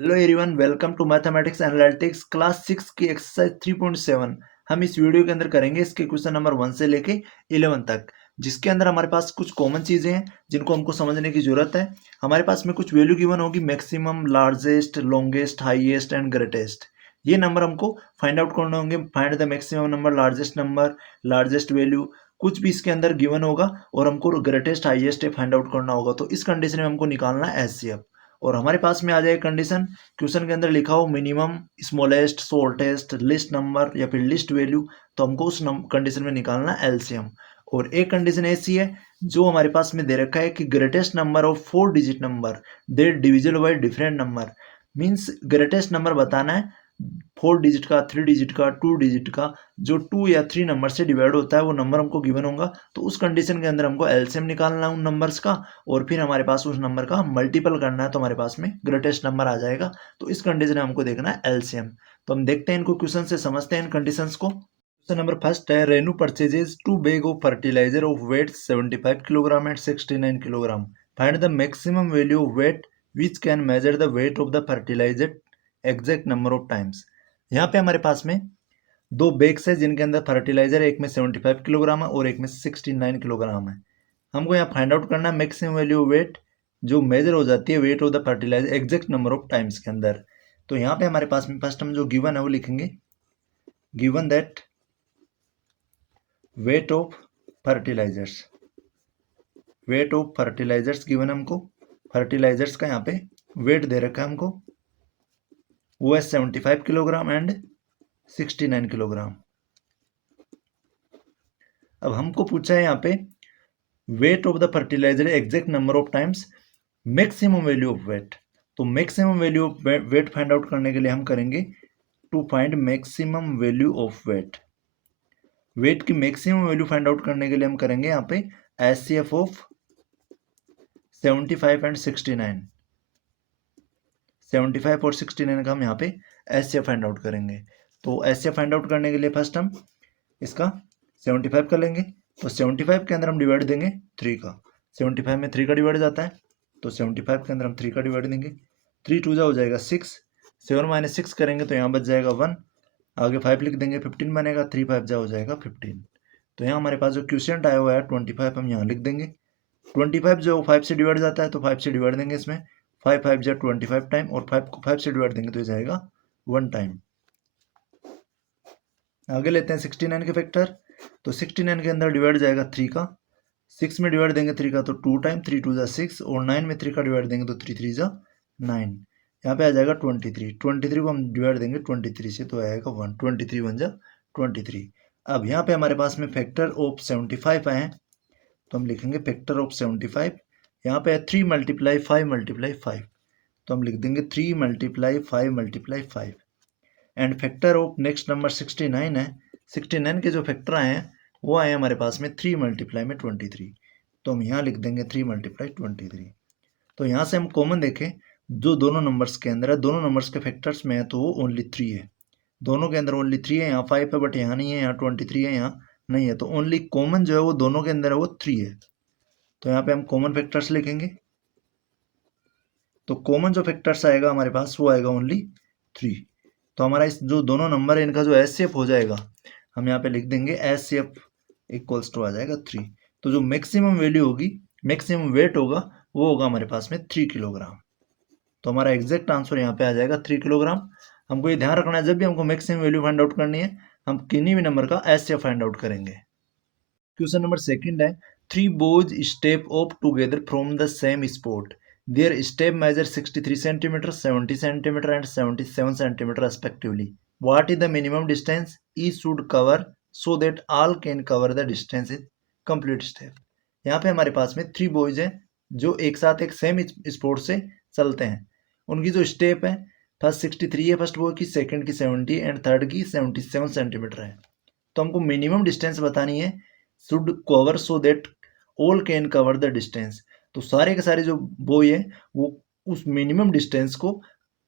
Hello everyone, welcome to mathematics analytics class 6 की exercise 3.7। हम इस वीडियो के अंदर करेंगे इसके क्वेश्चन नंबर 1 से लेके 11 तक, जिसके अंदर हमारे पास कुछ कॉमन चीज़ें हैं जिनको हमको समझने की ज़रूरत है। हमारे पास में कुछ वैल्यू गिवन होगी, maximum, largest, longest, highest and greatest. ये नंबर हमको फाइंड आउट करने होंगे। Find the maximum number, largest value, कुछ भी इसके अंदर गिवन होगा और हमको ग्रेटेस्ट हाईएस्ट फाइंड आउट करना होगा। तो इस कंडीशन में हमको निकालना है एचसीएफ। और हमारे पास में आ जाए कंडीशन, क्वेश्चन के अंदर लिखा हो minimum, smallest, shortest, list number या फिर लिस्ट वैल्यू, तो हमको उस कंडीशन में निकालना एलसीएम। और एक कंडीशन ऐसी है जो हमारे पास में दे रखा है कि greatest number of 4 digit number they divisible by different number. Means greatest number बताना है 4 डिजिट का, 3 डिजिट का, 2 डिजिट का, जो 2 या 3 नंबर से डिवाइड होता है वो नंबर हमको गिवन होगा। तो उस कंडीशन के अंदर हमको एलसीएम निकालना है उन नंबर्स का, और फिर हमारे पास उस नंबर का मल्टीपल करना है तो हमारे पास में ग्रेटेस्ट नंबर आ जाएगा। तो इस कंडीशन में हमको देखना है एलसीएम। तो हम देखते हैं इनको, क्वेश्चन से समझते हैं इन कंडीशंस को। क्वेश्चन नंबर फर्स्ट है, Renu purchases 2 bag of fertilizer of weight 75 kilogram and 69 kilogram. Find the maximum value of weight which can measure the weight of the fertiliser exact number of times. यहाँ पे हमारे पास में दो bags है जिनके अंदर फर्टिलाइजर, एक में 75 किलोग्राम है और एक में 69 किलोग्राम है। हमको यहाँ फाइंड आउट करना है मैक्सिमम वैल्यू वेट जो मेजर हो जाती है weight of the fertiliser exact number of times के अंदर। तो यहाँ पे हमारे पास में फर्स्ट हम जो गिवन है वो लिखेंगे, given that weight of fertilizers, weight of fertilizers given हमको। फर्टिलाइजर्स का यहाँ पे वेट दे रखा है हमको, वो है 75 किलोग्राम एंड 69 किलोग्राम। अब हमको पूछा है यहाँ पे weight of the fertiliser exact number of times maximum value of weight. तो maximum value of weight find out करने के लिए हम करेंगे to find maximum value of weight. Weight की मैक्सिमम वैल्यू फाइंड आउट करने के लिए हम करेंगे यहाँ पे एचसीएफ ऑफ 75 एंड 69। 75 और 69 का हम यहाँ पे एचसीएफ फाइंड आउट करेंगे। तो एचसीएफ फाइंड आउट करने के लिए फर्स्ट हम इसका 75 कर लेंगे। तो 75 के अंदर हम डिवाइड देंगे 3 का। 75 में 3 का डिवाइड जाता है, तो 75 के अंदर हम 3 का डिवाइड देंगे। 3 टू जा हो जाएगा 6, 7 माइनस 6 करेंगे तो यहाँ बच जाएगा 1, आगे 5 लिख देंगे, 15 बनेगा, 3 5 जा हो जाएगा 15। तो यहाँ हमारे पास जो क्वेश्चन आया हुआ है 25 हम यहाँ लिख देंगे। 25 जो 5 से डिवाइड जाता है तो 5 से डिवाइड देंगे इसमें, 5 5 जा 25 टाइम, और 5 को 5 से डिवाइड देंगे तो ये जाएगा 1 टाइम। आगे लेते हैं 69 के फैक्टर। तो 69 के अंदर डिवाइड जाएगा 3 का, 6 में डिवाइड देंगे 3 का तो 2 टाइम, 3 2 जा 6, और 9 में 3 का डिवाइड देंगे तो 3 3 जा 9। यहाँ पे आ जाएगा 23। 23 को हम डिवाइड देंगे 23 से तो आएगा 1, 23 1 जा 23। अब यहाँ पे हमारे पास में फैक्टर ऑफ 75 आए हैं, तो हम लिखेंगे फैक्टर ऑफ 75। यहाँ पे है 3 मल्टीप्लाई 5 मल्टीप्लाई 5, तो हम लिख देंगे 3 multiply 5 multiply 5। And factor of next number 69 है। 69 के जो फैक्टर आए हैं वो आए हमारे पास में 3 मल्टीप्लाई में 23, तो हम यहाँ लिख देंगे 3 मल्टीप्लाई 23। तो यहाँ से हम कॉमन देखें, जो दोनों नंबर्स के अंदर है, दोनों नंबर्स के फैक्टर्स में है तो वो ओनली 3 है। दोनों के अंदर ओनली 3 है, यहाँ 5 है बट यहाँ नहीं है, यहाँ 23 है यहाँ नहीं है, तो ओनली कॉमन जो है वो दोनों के अंदर है वो 3 है। तो यहाँ पे हम कॉमन फैक्टर्स लिखेंगे, तो कॉमन जो फैक्टर्स आएगा हमारे पास वो आएगा ओनली 3। तो हमारा इस जो दोनों नंबर है इनका जो एचसीएफ हो जाएगा, हम यहाँ पे लिख देंगे एचसीएफ इक्वल्स टू आ जाएगा 3। तो जो मैक्सिमम वैल्यू होगी, मैक्सिमम वेट होगा, वो होगा हमारे पास में 3 किलोग्राम। तो हमारा एग्जैक्ट आंसर यहाँ पे आ जाएगा 3 किलोग्राम। हमको ये ध्यान रखना है जब भी हमको मैक्सिमम वैल्यू फाइंड आउट करनी है, हम किन्हीं भी नंबर का एचसीएफ फाइंड आउट करेंगे। क्वेश्चन नंबर सेकंड है, 3 boys step up together from the same spot. Their step measure 63 centimeter, 70 centimeter and 77 centimeter respectively. What is the minimum distance each should cover so that all can cover the distance in complete step? यहाँ पे हमारे पास में 3 boys हैं जो एक साथ एक सेम स्पोर्ट से चलते हैं। उनकी जो स्टेप है, फर्स्ट 63 है फर्स्ट बॉय की, सेकंड की 70 एंड थर्ड की 77 सेंटीमीटर है। तो हमको मिनिमम डिस्टेंस बतानी है, should cover so that all can cover the distance. तो सारे के सारे जो बॉय है वो उस मिनिमम डिस्टेंस को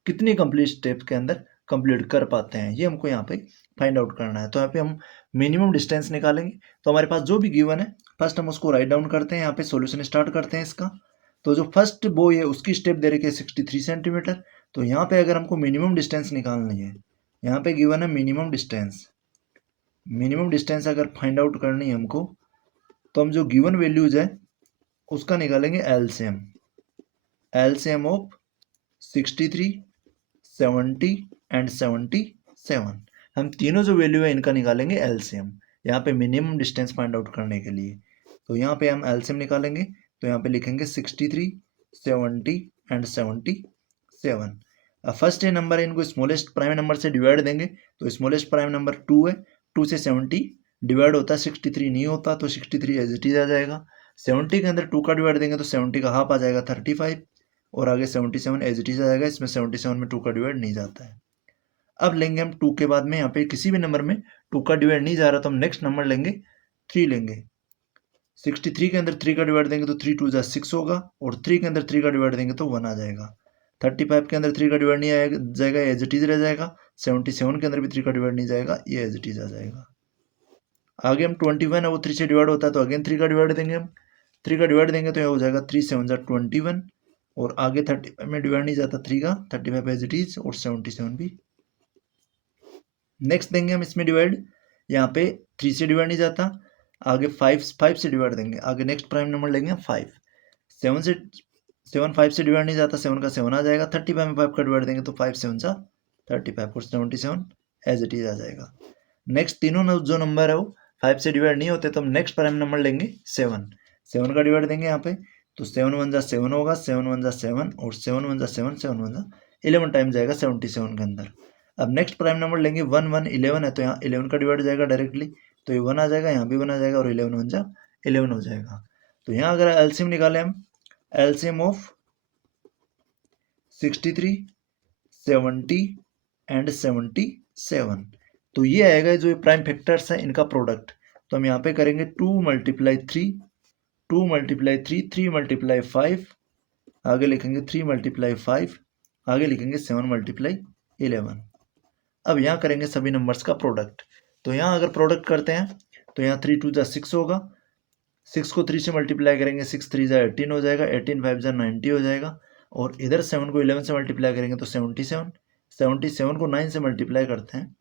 कितनी कंप्लीट स्टेप के अंदर कंप्लीट कर पाते हैं, ये हमको यहाँ पे फाइंड आउट करना है। तो यहाँ पे हम मिनिमम डिस्टेंस निकालेंगे। तो हमारे पास जो भी गिवन है फर्स्ट हम उसको राइट डाउन करते हैं, यहाँ पे सॉल्यूशन स्टार्ट करते हैं इसका। तो जो फर्स्ट बॉय है उसकी स्टेप दे रखी है 63 सेंटीमीटर, तो यहाँ पे अगर हमको मिनिमम डिस्टेंस निकालनी है, यहाँ पे गिवन है मिनिमम डिस्टेंस। मिनिमम डिस्टेंस अगर फाइंड आउट करनी है हमको, तो हम जो गिवन वैल्यूज है उसका निकालेंगे एलसीएम। LCM of 63, 70 and 77। हम तीनों जो वैल्यू है इनका निकालेंगे एलसीएम, यहाँ पे मिनिमम डिस्टेंस फाइंड आउट करने के लिए। तो यहाँ पे हम एलसीएम निकालेंगे, तो यहाँ पे लिखेंगे 63, 70 एंड 77। फर्स्ट नंबर है, इनको स्मॉलेस्ट प्राइम नंबर से डिवाइड देंगे, तो स्मॉलेस्ट प्राइम नंबर 2 है, 2 से 70 डिवाइड होता है, 63 नहीं होता, तो 63 एज इट इज आ जाएगा। 70 के अंदर 2 का डिवाइड देंगे तो 70 का हाफ आ जाएगा 35, और आगे 77 एज इट इज आ जाएगा। इसमें 77 में 2 का डिवाइड नहीं जाता है। अब लेंगे हम 2 के बाद में, यहाँ पे किसी भी नंबर में 2 का डिवाइड नहीं जा रहा, तो हम नेक्स्ट नंबर लेंगे 3 लेंगे। 63 के अंदर 3 का डिवाइड देंगे तो 3 2 जा 6 होगा, और 3 के अंदर 3 का डिवाइड देंगे तो 1 आ जाएगा। 35 के अंदर 3 का डिवाइड नहीं आएगा जाएगा, एज इट इज रह जाएगा। 77 के अंदर भी 3 का डिवाइड नहीं जाएगा, ये एज इट इज आ जाएगा। आगे हम 21 है, वो 3 से डिवाइड होता है, तो अगेन 3 का डिवाइड देंगे हम। 3 का डिवाइड देंगे तो यह हो जाएगा 3 7 जा 21, और आगे 35 में डिवाइड नहीं जाता 3 का, 35 एज इट इज, और 77 भी। नेक्स्ट देंगे हम इसमें डिवाइड, यहाँ पे 3 से डिवाइड नहीं जाता, आगे 5 से डिवाइड देंगे। आगे नेक्स्ट प्राइम नंबर लेंगे हम 5। 7 5 से डिवाइड नहीं जाता, 7 का 7 आ जाएगा। 35 में 5 का डिवाइड देंगे तो 5 7 जा 35, और 77 एज इट इज आ जाएगा। नेक्स्ट तीनों जो नंबर है वो 5 से डिवाइड नहीं होते, तो हम नेक्स्ट प्राइम नंबर लेंगे 7। 7 का डिवाइड देंगे यहाँ पे, तो 7 1 जा 7 होगा, 7 1 जा 7, और 7 1 जा 7, 7 1 जा 11 टाइम जाएगा 77 के अंदर। अब नेक्स्ट प्राइम नंबर लेंगे 1 1 11 है, तो यहाँ 11 का डिवाइड जाएगा डायरेक्टली, तो ये 1 आ जाएगा, यहाँ भी 1 आ जाएगा, और 11 1 जा 11 हो जाएगा। तो यहाँ अगर एलसीएम निकाले हम, एलसीएम ऑफ 63, 70 एंड 77, तो ये आएगा जो प्राइम फैक्टर्स है इनका प्रोडक्ट। तो हम यहाँ पे करेंगे 2 × 3, 2 × 3, 3 × 5, आगे लिखेंगे 3 × 5, आगे लिखेंगे 7 × 11। अब यहाँ करेंगे सभी नंबर्स का प्रोडक्ट। तो यहाँ अगर प्रोडक्ट करते हैं, तो यहाँ 3 2 जा 6 होगा, 6 को 3 से मल्टीप्लाई करेंगे, 6 3 जा 18 हो जाएगा, 18 5 जा 90 हो जाएगा, और इधर 7 को 11 से मल्टीप्लाई करेंगे तो 77, 77 को 9 से मल्टीप्लाई करते हैं,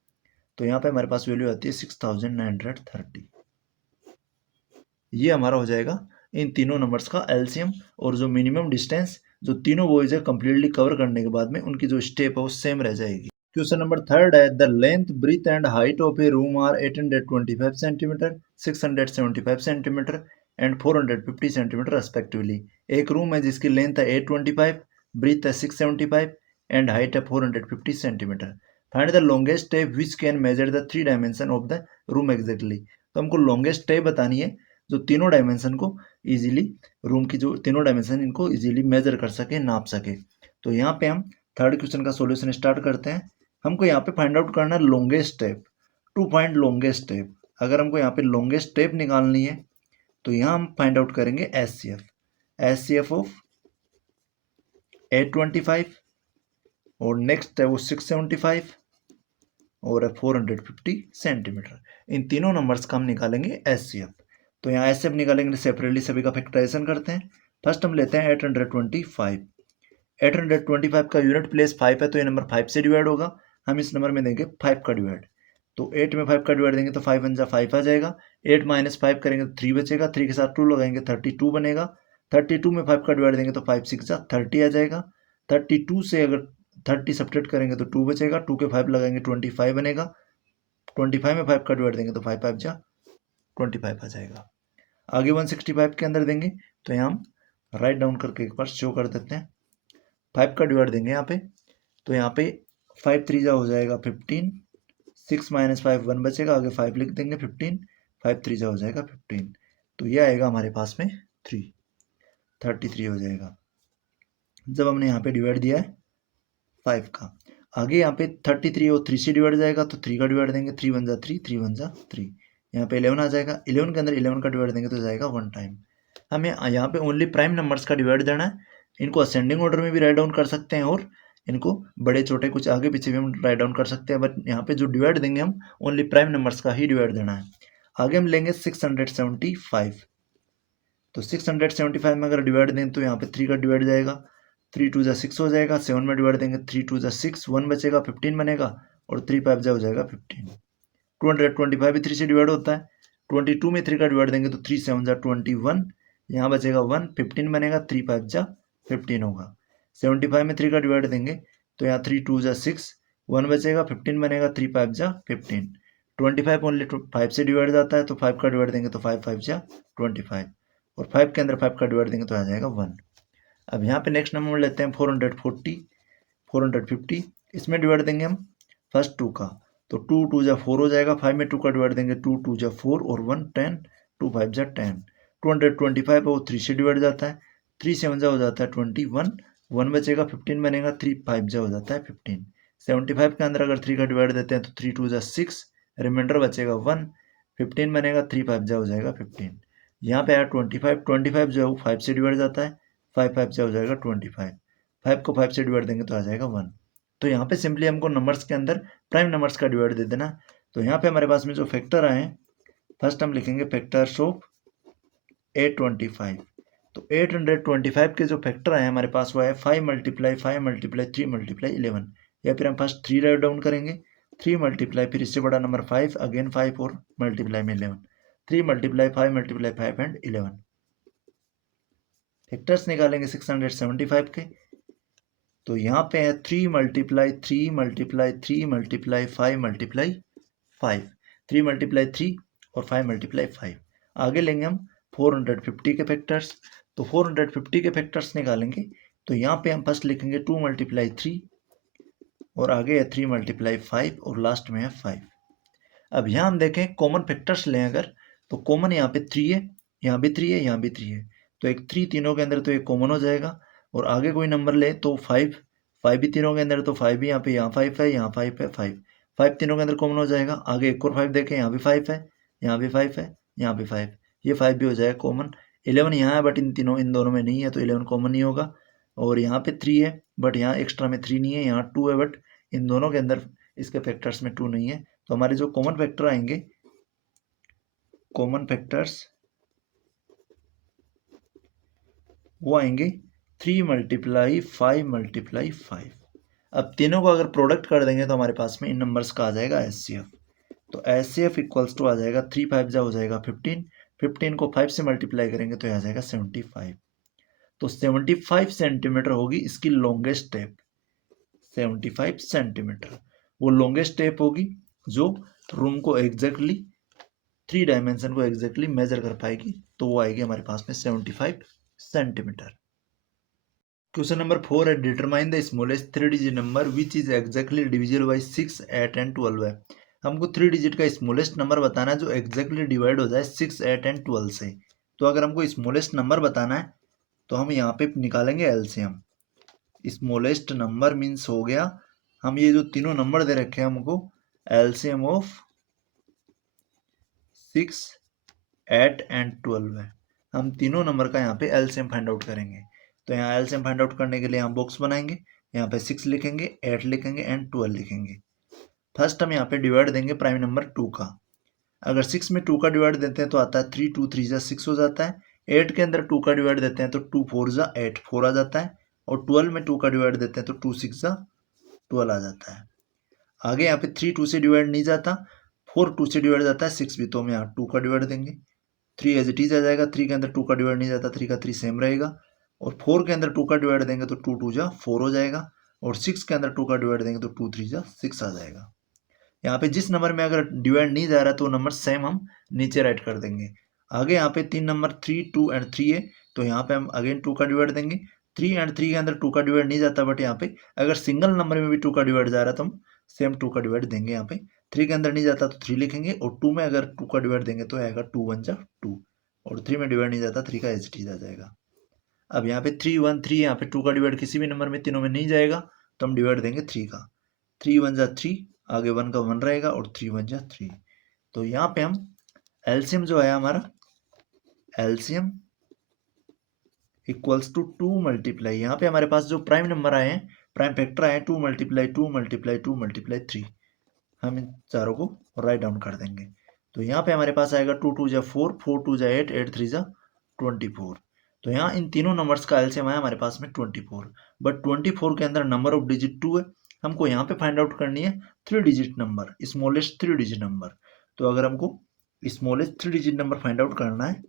तो यहाँ पे हमारे पास वैल्यू आती है 6930। ये हमारा हो जाएगा इन तीनों नंबर्स का एलसीएम, और जो मिनिमम डिस्टेंस जो तीनों बॉयज है कंप्लीटली कवर करने के बाद में उनकी जो स्टेप है वो सेम रह जाएगी। क्वेश्चन नंबर 3 है, the length breadth and height of a room are 825 centimetre, 675 centimetre and 450 centimetre respectively. एक रूम है जिसकी लेंथ है 825, ब्रीथ है 675 एंड हाइट है 450 centimetre. Find the longest step which can measure the 3 dimension of the room exactly. तो हमको longest step बतानी है जो तीनों डायमेंशन को इजीली, रूम की जो तीनों डायमेंशन इनको इजीली मेजर कर सके, नाप सके। तो यहाँ पे हम थर्ड क्वेश्चन का सॉल्यूशन स्टार्ट करते हैं। हमको यहाँ पे फाइंड आउट करना है longest step, to find longest step. अगर हमको यहाँ पे लॉन्गेस्ट स्टेप निकालनी है, तो यहाँ हम फाइंड आउट करेंगे एचसीएफ ऑफ 825, और नेक्स्ट है वो 675 और 450 सेंटीमीटर। इन तीनों नंबर्स का हम निकालेंगे एचसीएफ। तो यहाँ एचसीएफ निकालेंगे सेपरेटली, सभी का फैक्टराइजेशन करते हैं। फर्स्ट हम लेते हैं 825। 825 का यूनिट प्लेस 5 है, तो ये नंबर 5 से डिवाइड होगा। हम इस नंबर में देंगे 5 का डिवाइड, तो 8 में 5 का डिवाइड देंगे तो 5 1 जा 5 आ जाएगा। 8 - 5 करेंगे तो 3 बचेगा, 3 के साथ 2 लगाएंगे 32 बनेगा। 32 में 5 का डिवाइड देंगे तो 5 6 जा 30 आ जाएगा। 32 से अगर 30 सब्ट्रैक्ट करेंगे तो 2 बचेगा, 2 के 5 लगाएंगे 25 बनेगा। 25 में 5 का डिवाइड देंगे तो 5 5 जा 25 आ जाएगा। आगे 165 के अंदर देंगे, तो यहाँ हम राइट डाउन करके एक बार शो कर देते हैं। 5 का डिवाइड देंगे यहाँ पे, तो यहाँ पे 5 3 जा हो जाएगा 15, 6 - 5 1 बचेगा, आगे 5 लिख देंगे 15, 5 3 जा हो जाएगा 15। तो ये आएगा हमारे पास में 33 हो जाएगा, जब हमने यहाँ पे डिवाइड दिया है 5 का। आगे यहाँ पे 33 और 3 से डिवाइड जाएगा, तो 3 का डिवाइड देंगे, 3 1 जा 3, 3 1 जा 3। यहाँ पे 11 आ जाएगा, 11 के अंदर 11 का डिवाइड देंगे तो जाएगा 1 टाइम। हमें यहाँ पे ओनली प्राइम नंबर्स का डिवाइड देना है। इनको असेंडिंग ऑर्डर में भी राइट डाउन कर सकते हैं, और इनको बड़े छोटे कुछ आगे पीछे भी हम राइट डाउन कर सकते हैं, बट यहाँ पे जो डिवाइड देंगे हम ओनली प्राइम नंबर्स का ही डिवाइड देना है। आगे हम लेंगे 675। तो 675 में अगर डिवाइड दें तो यहाँ पे 3 का डिवाइड जाएगा, 3 टू जा 6 हो जाएगा, 7 में डिवाइड देंगे 3 टू जा 6, 1 बचेगा, 15 बनेगा और 3 5 जा हो जाएगा 15। 225 भी 3 से डिवाइड होता है, 22 में 3 का डिवाइड देंगे तो 3 7 जा 21, यहाँ बचेगा 1, 15 बनेगा, 3 5 जा 15 होगा। 75 में 3 का डिवाइड देंगे तो यहाँ 3 2 जा 6, 1 बचेगा, 15 बनेगा, 3 5 जा 15। 25 ओनली 5 से डिवाइड जाता है तो 5 का डिवाइड देंगे तो 5 5 जा 25 और 5 के अंदर 5 का डिवाइड देंगे तो आ जाएगा 1। अब यहाँ पे नेक्स्ट नंबर लेते हैं 440, 450, इसमें डिवाइड देंगे हम फर्स्ट 2 का तो 2 2 जा 4 हो जाएगा, 5 में 2 का डिवाइड देंगे 2 2 जा 4 और 1 10, 2 5 जा 10। 225 वो 3 से डिवाइड जाता है, 3 7 जा हो जाता है 21, 1 बचेगा, 15 बनेगा, 3 5 जा हो जाता है 15। 75 के अंदर अगर 3 का डिवाइड देते हैं तो 3 2 जा 6, रिमाइंडर बचेगा 1, 15 बनेगा, 3 5 जा हो जाएगा 15। यहाँ पे आया 25, 25 जो है वो 5 से डिवाइड जाता है, 5 5 जा हो जाएगा 25, 5 को 5 से डिवाइड देंगे तो आ जाएगा 1। तो यहाँ पे सिंपली हमको नंबर्स के अंदर प्राइम नंबर्स का डिवाइड दे देना। तो यहाँ पे हमारे पास में जो फैक्टर आए हैं, फर्स्ट हम लिखेंगे फैक्टर्स ऑफ 825। तो 825 के जो फैक्टर आए हमारे पास वो है 5 मल्टीप्लाई 5 मल्टीप्लाई 3 मल्टीप्लाई 11, या फिर हम फर्स्ट 3 राइट डाउन करेंगे, 3 मल्टीप्लाई फिर इससे बड़ा नंबर 5, अगेन 5 और मल्टीप्लाई में 11, 3 मल्टीप्लाई 5 मल्टीप्लाई 5 एंड 11। फैक्टर्स निकालेंगे 675 के, तो यहाँ पे है 3 multiply 3 multiply 3 multiply 5 multiply 5, 3 multiply 3 और 5 मल्टीप्लाई 5। आगे लेंगे हम 450 के फैक्टर्स, तो 450 के फैक्टर्स निकालेंगे तो यहाँ पे हम फर्स्ट लिखेंगे 2 मल्टीप्लाई 3 और आगे है 3 मल्टीप्लाई 5 और लास्ट में है 5। अब यहाँ हम देखें कॉमन फैक्टर्स लें अगर, तो कॉमन यहाँ पे 3 है, यहाँ भी 3 है, यहाँ भी 3 है, तो एक 3 तीनों के अंदर तो एक कॉमन हो जाएगा। और आगे कोई नंबर ले तो 5, 5 भी तीनों के अंदर तो 5 भी, यहाँ पे यहाँ 5 है, यहाँ 5 है, 5 5 तीनों के अंदर कॉमन हो जाएगा। आगे एक और 5 देखें, यहाँ भी 5 है, यहाँ भी 5 है, यहाँ भी 5, ये 5 भी हो जाएगा कॉमन। 11 यहाँ है बट इन दोनों में नहीं है तो 11 कॉमन नहीं होगा। और यहाँ पे 3 है बट यहाँ एक्स्ट्रा में 3 नहीं है, यहाँ 2 है बट इन दोनों के अंदर इसके फैक्टर्स में 2 नहीं है। तो हमारे जो कॉमन फैक्टर आएंगे, कॉमन फैक्टर्स वो आएंगे 3 मल्टीप्लाई 5 मल्टीप्लाई 5। अब तीनों को अगर प्रोडक्ट कर देंगे तो हमारे पास में इन नंबर्स का आ जाएगा एचसीएफ। तो एचसीएफ इक्वल्स टू आ जाएगा 3 5 जा हो जाएगा 15, 15 को 5 से मल्टीप्लाई करेंगे तो आ जाएगा 75। तो 75 सेंटीमीटर होगी इसकी लॉन्गेस्ट स्टेप, 75 सेंटीमीटर वो लॉन्गेस्ट स्टेप होगी जो रूम को एग्जैक्टली 3 डायमेंशन को एग्जैक्टली मेजर कर पाएगी, तो वो आएगी हमारे पास में 75 सेंटीमीटर। क्वेश्चन नंबर 4 है determine the smallest 3 digit number which is exactly divisible by 6 8 and 12 है। हमको 3 डिजिट का स्मॉलेस्ट नंबर बताना है जो एग्जैक्टली डिवाइड हो जाए 6 8 एंड 12 से। तो अगर हमको स्मॉलेस्ट नंबर बताना है तो हम यहाँ पे निकालेंगे एलसीएम। स्मॉलेस्ट नंबर मीन्स हो गया, हम ये जो तीनों नंबर दे रखे हैं हमको एलसीएम ऑफ 6 8 एंड 12 है, हम तीनों नंबर का यहाँ पे एलसीएम फाइंड आउट करेंगे। तो यहाँ एलसीएम फाइंड आउट करने के लिए हम बॉक्स बनाएंगे, यहाँ पे 6 लिखेंगे, 8 लिखेंगे एंड 12 लिखेंगे। फर्स्ट हम यहाँ पे डिवाइड देंगे प्राइम नंबर 2 का। अगर 6 में 2 का डिवाइड देते हैं तो आता है 3 2 3 जा 6 हो जाता है। 8 के अंदर 2 का डिवाइड देते हैं तो 2 4 जा 8 4 आ जाता है। और 12 में 2 का डिवाइड देते हैं तो 2 6 जा 12 आ जाता है। आगे यहाँ पे 3 2 से डिवाइड नहीं जाता, 4 2 से डिवाइड जाता है, 6 भी, तो हम यहाँ 2 का डिवाइड देंगे, 3 एज इट इज आ जाएगा। 3 के अंदर 2 का डिवाइड नहीं जाता, 3 का 3 सेम रहेगा। और 4 के अंदर 2 का डिवाइड देंगे तो 2 2 जा 4 हो जाएगा। और 6 के अंदर 2 का डिवाइड देंगे तो 2 3 जा 6 आ जाएगा। यहाँ पे जिस नंबर में अगर डिवाइड नहीं जा रहा तो नंबर सेम हम नीचे राइट कर देंगे। आगे यहाँ पे 3 नंबर 3 2 एंड 3 है तो यहाँ पे हम अगेन 2 का डिवाइड देंगे। 3 एंड 3 के अंदर 2 का डिवाइड नहीं जाता बट यहाँ पे अगर सिंगल नंबर में भी 2 का डिवाइड जा रहा है तो हम सेम 2 का डिवाइड देंगे। यहाँ पे 3 के अंदर नहीं जाता तो 3 लिखेंगे और 2 में अगर 2 का डिवाइड देंगे तो आएगा 2 1 जा 2 और 3 में डिवाइड नहीं जाता, 3 का एज इट इज आ जाएगा। अब यहाँ पे 3 1 3, यहाँ पे 2 का डिवाइड किसी भी नंबर में तीनों में नहीं जाएगा तो हम डिवाइड देंगे 3 का। 3 1 जा 3, आगे 1 का 1 रहेगा और 3 1 जा 3। तो यहाँ पे हम एलसीएम जो है हमारा एलसीएम इक्वल्स टू 2 मल्टीप्लाई, यहाँ पे हमारे पास जो प्राइम नंबर आए हैं, प्राइम फैक्टर आए हैं 2 मल्टीप्लाई 2 मल्टीप्लाई 2 मल्टीप्लाई 3, हम इन चारों को राइट डाउन कर देंगे। तो यहाँ पे हमारे पास आएगा 2 2 जा 4 4 2 जा 8 8 3 जा 24। तो यहाँ इन तीनों नंबर्स का एलसीएम आया हमारे पास में 24, बट 24 के अंदर नंबर ऑफ डिजिट 2 है, हमको यहाँ पे फाइंड आउट करनी है 3 digit number, smallest 3 digit number. तो अगर हमको smallest 3 digit number find out करना है,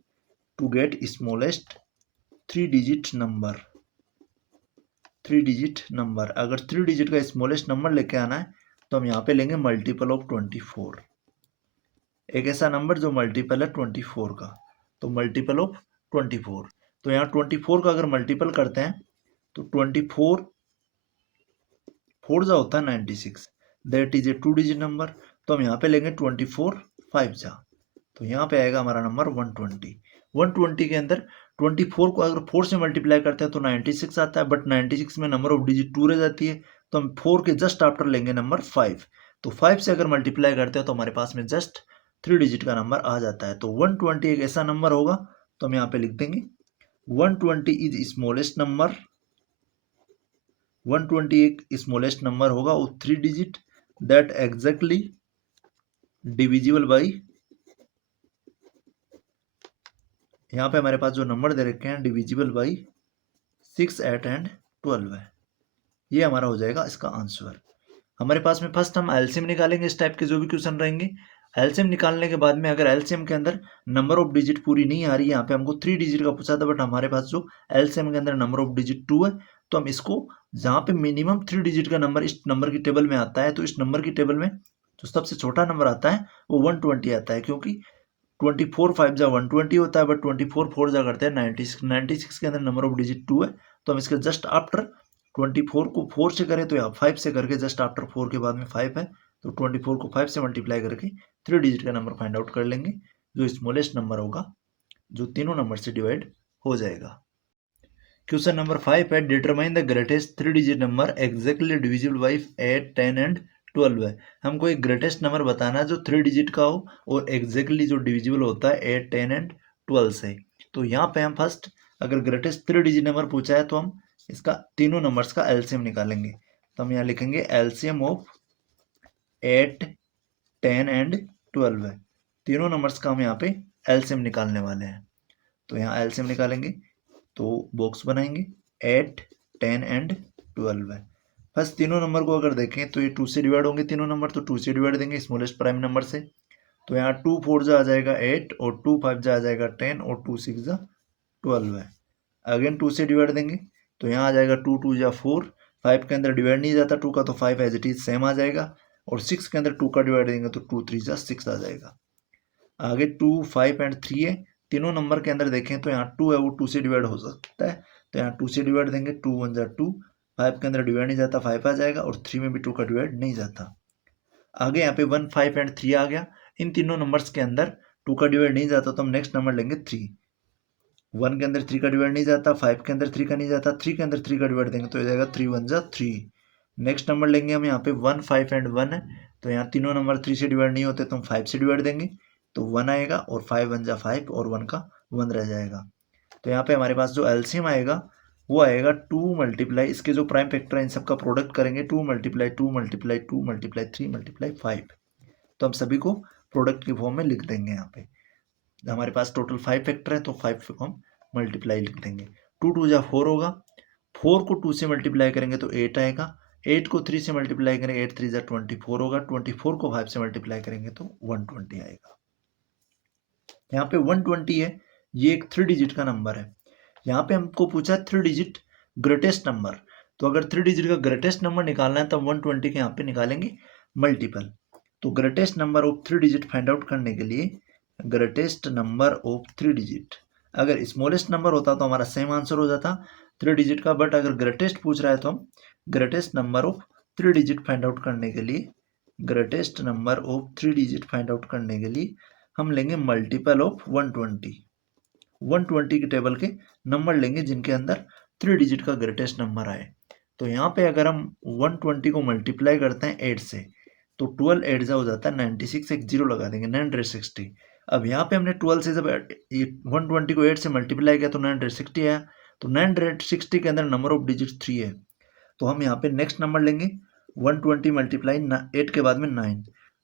to get smallest 3 digit number, 3 digit number, अगर 3 डिजिट का स्मॉलेस्ट नंबर लेके आना है तो हम यहाँ पे लेंगे मल्टीपल ऑफ 24, एक ऐसा नंबर जो मल्टीपल है 24 का, तो मल्टीपल ऑफ 24। तो यहाँ 24 का अगर मल्टीपल करते हैं तो 24 4 जा होता है 96, that is a 2 digit number. तो हम यहाँ पे लेंगे 24 5 जा, तो यहाँ पे आएगा हमारा नंबर 120। 120 के अंदर 24 को अगर 4 से मल्टीप्लाई करते हैं तो 96 आता है, बट 96 में नंबर ऑफ डिजिट 2 रह जाती है, तो हम 4 के जस्ट आफ्टर लेंगे नंबर 5। तो 5 से अगर मल्टीप्लाई करते हैं तो हमारे पास में जस्ट 3 डिजिट का नंबर आ जाता है। तो 120 एक ऐसा नंबर होगा, तो हम यहाँ पे लिख देंगे 120 इज स्मॉलेस्ट नंबर, 120 एक स्मॉलेस्ट नंबर होगा वो 3 digit that exactly divisible by, यहाँ पे हमारे पास जो नंबर दे रखे हैं डिविजिबल बाई 6 8 एंड 12 है, ये हमारा हो जाएगा इसका आंसर। हमारे पास में फर्स्ट हम एलसीएम निकालेंगे, इस टाइप के जो भी क्वेश्चन रहेंगे एलसीएम निकालने के बाद में अगर एलसीएम के अंदर नंबर ऑफ डिजिट पूरी नहीं आ रही, यहाँ पे हमको 3 डिजिट का पूछा था, बट हमारे पास जो एलसीएम के अंदर नंबर ऑफ डिजिट 2 है, तो हम इसको जहाँ पे मिनिमम 3 डिजिट का नंबर इस नंबर की टेबल में आता है, तो इस नंबर की टेबल में जो सबसे छोटा नंबर आता है वो 120 आता है, क्योंकि 24 5 जा 120 होता है, बट 24 4 जा करते हैं 96, 96 के अंदर नंबर ऑफ डिजिट 2 है, तो हम इसके जस्ट आफ्टर 24 को 4 से करें तो यहाँ 5 से करके जस्ट आफ्टर 4 के बाद में 5 है, तो 24 को 5 से मल्टीप्लाई करके 3 डिजिट का नंबर फाइंड आउट कर लेंगे, जो स्मॉलेस्ट नंबर होगा जो तीनों नंबर से डिवाइड हो जाएगा। क्वेश्चन नंबर 5 है, determine the greatest 3 digit number exactly divisible by 8 10 and 12 है। हमको एक ग्रेटेस्ट नंबर बताना है जो 3 डिजिट का हो और एग्जैक्टली जो डिविजिबल होता है 8 10 एंड 12 से। तो यहाँ पे हम फर्स्ट अगर ग्रेटेस्ट 3 डिजिट नंबर पूछा है तो हम इसका तीनों नंबर्स का एलसीएम निकालेंगे, तो हम यहाँ लिखेंगे एलसीएम ऑफ 8 10 एंड 12 है, तीनों नंबर्स का हम यहाँ पे एलसीएम निकालने वाले हैं। तो यहाँ एलसीएम निकालेंगे तो बॉक्स बनाएंगे 8 10 एंड 12 है। फर्स्ट तीनों नंबर को अगर देखें तो ये 2 से डिवाइड होंगे तीनों नंबर, तो 2 से डिवाइड देंगे स्मॉलेस्ट प्राइम नंबर से, तो यहाँ 2 4 जा आ जाएगा 8 और 2 5 जा आ जाएगा 10 और 2 6 जा 12 है। अगेन 2 से डिवाइड देंगे तो यहाँ आ जाएगा 2 2 जा 4, 5 के अंदर डिवाइड नहीं जाता 2 का, तो 5 एज इट इज सेम आ जाएगा, और 6 के अंदर 2 का डिवाइड देंगे तो 2 3 जा 6 आ जाएगा। आगे 2 5 एंड 3 है, तीनों नंबर के अंदर देखें तो यहाँ 2 है वो 2 से डिवाइड हो सकता है, तो यहाँ 2 से डिवाइड देंगे 2 1 जा 2, 5 के अंदर डिवाइड नहीं जाता 5 आ जाएगा, और 3 में भी 2 का डिवाइड नहीं जाता। आगे यहाँ पे 1 5 एंड 3 आ गया, इन तीनों नंबर्स के अंदर 2 का डिवाइड नहीं जाता, तो हम नेक्स्ट नंबर लेंगे 3, 1 के अंदर 3 का डिवाइड नहीं जाता, 5 के अंदर 3 का नहीं जाता, 3 के अंदर 3 का डिवाइड देंगे तो हो जाएगा 3 1 जा 3। नेक्स्ट नंबर लेंगे हम यहाँ पे 1 5 एंड 1 है, तो यहाँ तीनों नंबर 3 से डिवाइड नहीं होते तो हम 5 से डिवाइड देंगे, तो 1 आएगा, और 5 1 जा 5 और 1 का 1 रह जाएगा। तो यहाँ पे हमारे पास जो एलसीएम आएगा वो आएगा 2 मल्टीप्लाई इसके जो प्राइम फैक्टर है इन सबका प्रोडक्ट करेंगे 2 मल्टीप्लाई 2 मल्टीप्लाई 2 मल्टीप्लाई 3 मल्टीप्लाई 5, तो हम सभी को प्रोडक्ट की फॉर्म में लिख देंगे। यहाँ पे हमारे पास टोटल 5 फैक्टर है तो 5 को हम मल्टीप्लाई लिख देंगे, 2 2 जा 4 होगा, 4 को 2 से मल्टीप्लाई करेंगे तो 8 आएगा, 8 को 3 से मल्टीप्लाई करेंगे 8 3 जा 24 होगा, 24 को 5 से मल्टीप्लाई करेंगे तो 120 आएगा। यहाँ पे 120 है, ये एक 3 डिजिट का नंबर है। यहाँ पे हमको पूछा है 3 डिजिट ग्रेटेस्ट नंबर, तो अगर 3 डिजिट का ग्रेटेस्ट नंबर निकालना है तो 120 के यहाँ पे निकालेंगे मल्टीपल। तो greatest number of 3 digit find out करने के लिए ग्रेटेस्ट नंबर ऑफ 3 डिजिट, अगर स्मॉलेस्ट नंबर होता तो हमारा सेम आंसर हो जाता 3 डिजिट का, बट अगर ग्रेटेस्ट पूछ रहा है तो हम greatest number of 3 digit find out करने के लिए greatest number of 3 digit find out करने के लिए हम लेंगे मल्टीपल ऑफ 120, 120 की टेबल के नंबर लेंगे जिनके अंदर 3 डिजिट का ग्रेटेस्ट नंबर आए। तो यहाँ पे अगर हम 120 को मल्टीप्लाई करते हैं 8 से तो 12 8 जा हो जाता है 96, एक जीरो लगा देंगे 960। अब यहाँ पे हमने 12 से जब 120 को 8 से मल्टीप्लाई किया तो 960 आया, तो 960 के अंदर नंबर ऑफ डिजिट 3 है, तो हम यहाँ पे नेक्स्ट नंबर लेंगे 120 मल्टीप्लाई 8 के बाद में 9,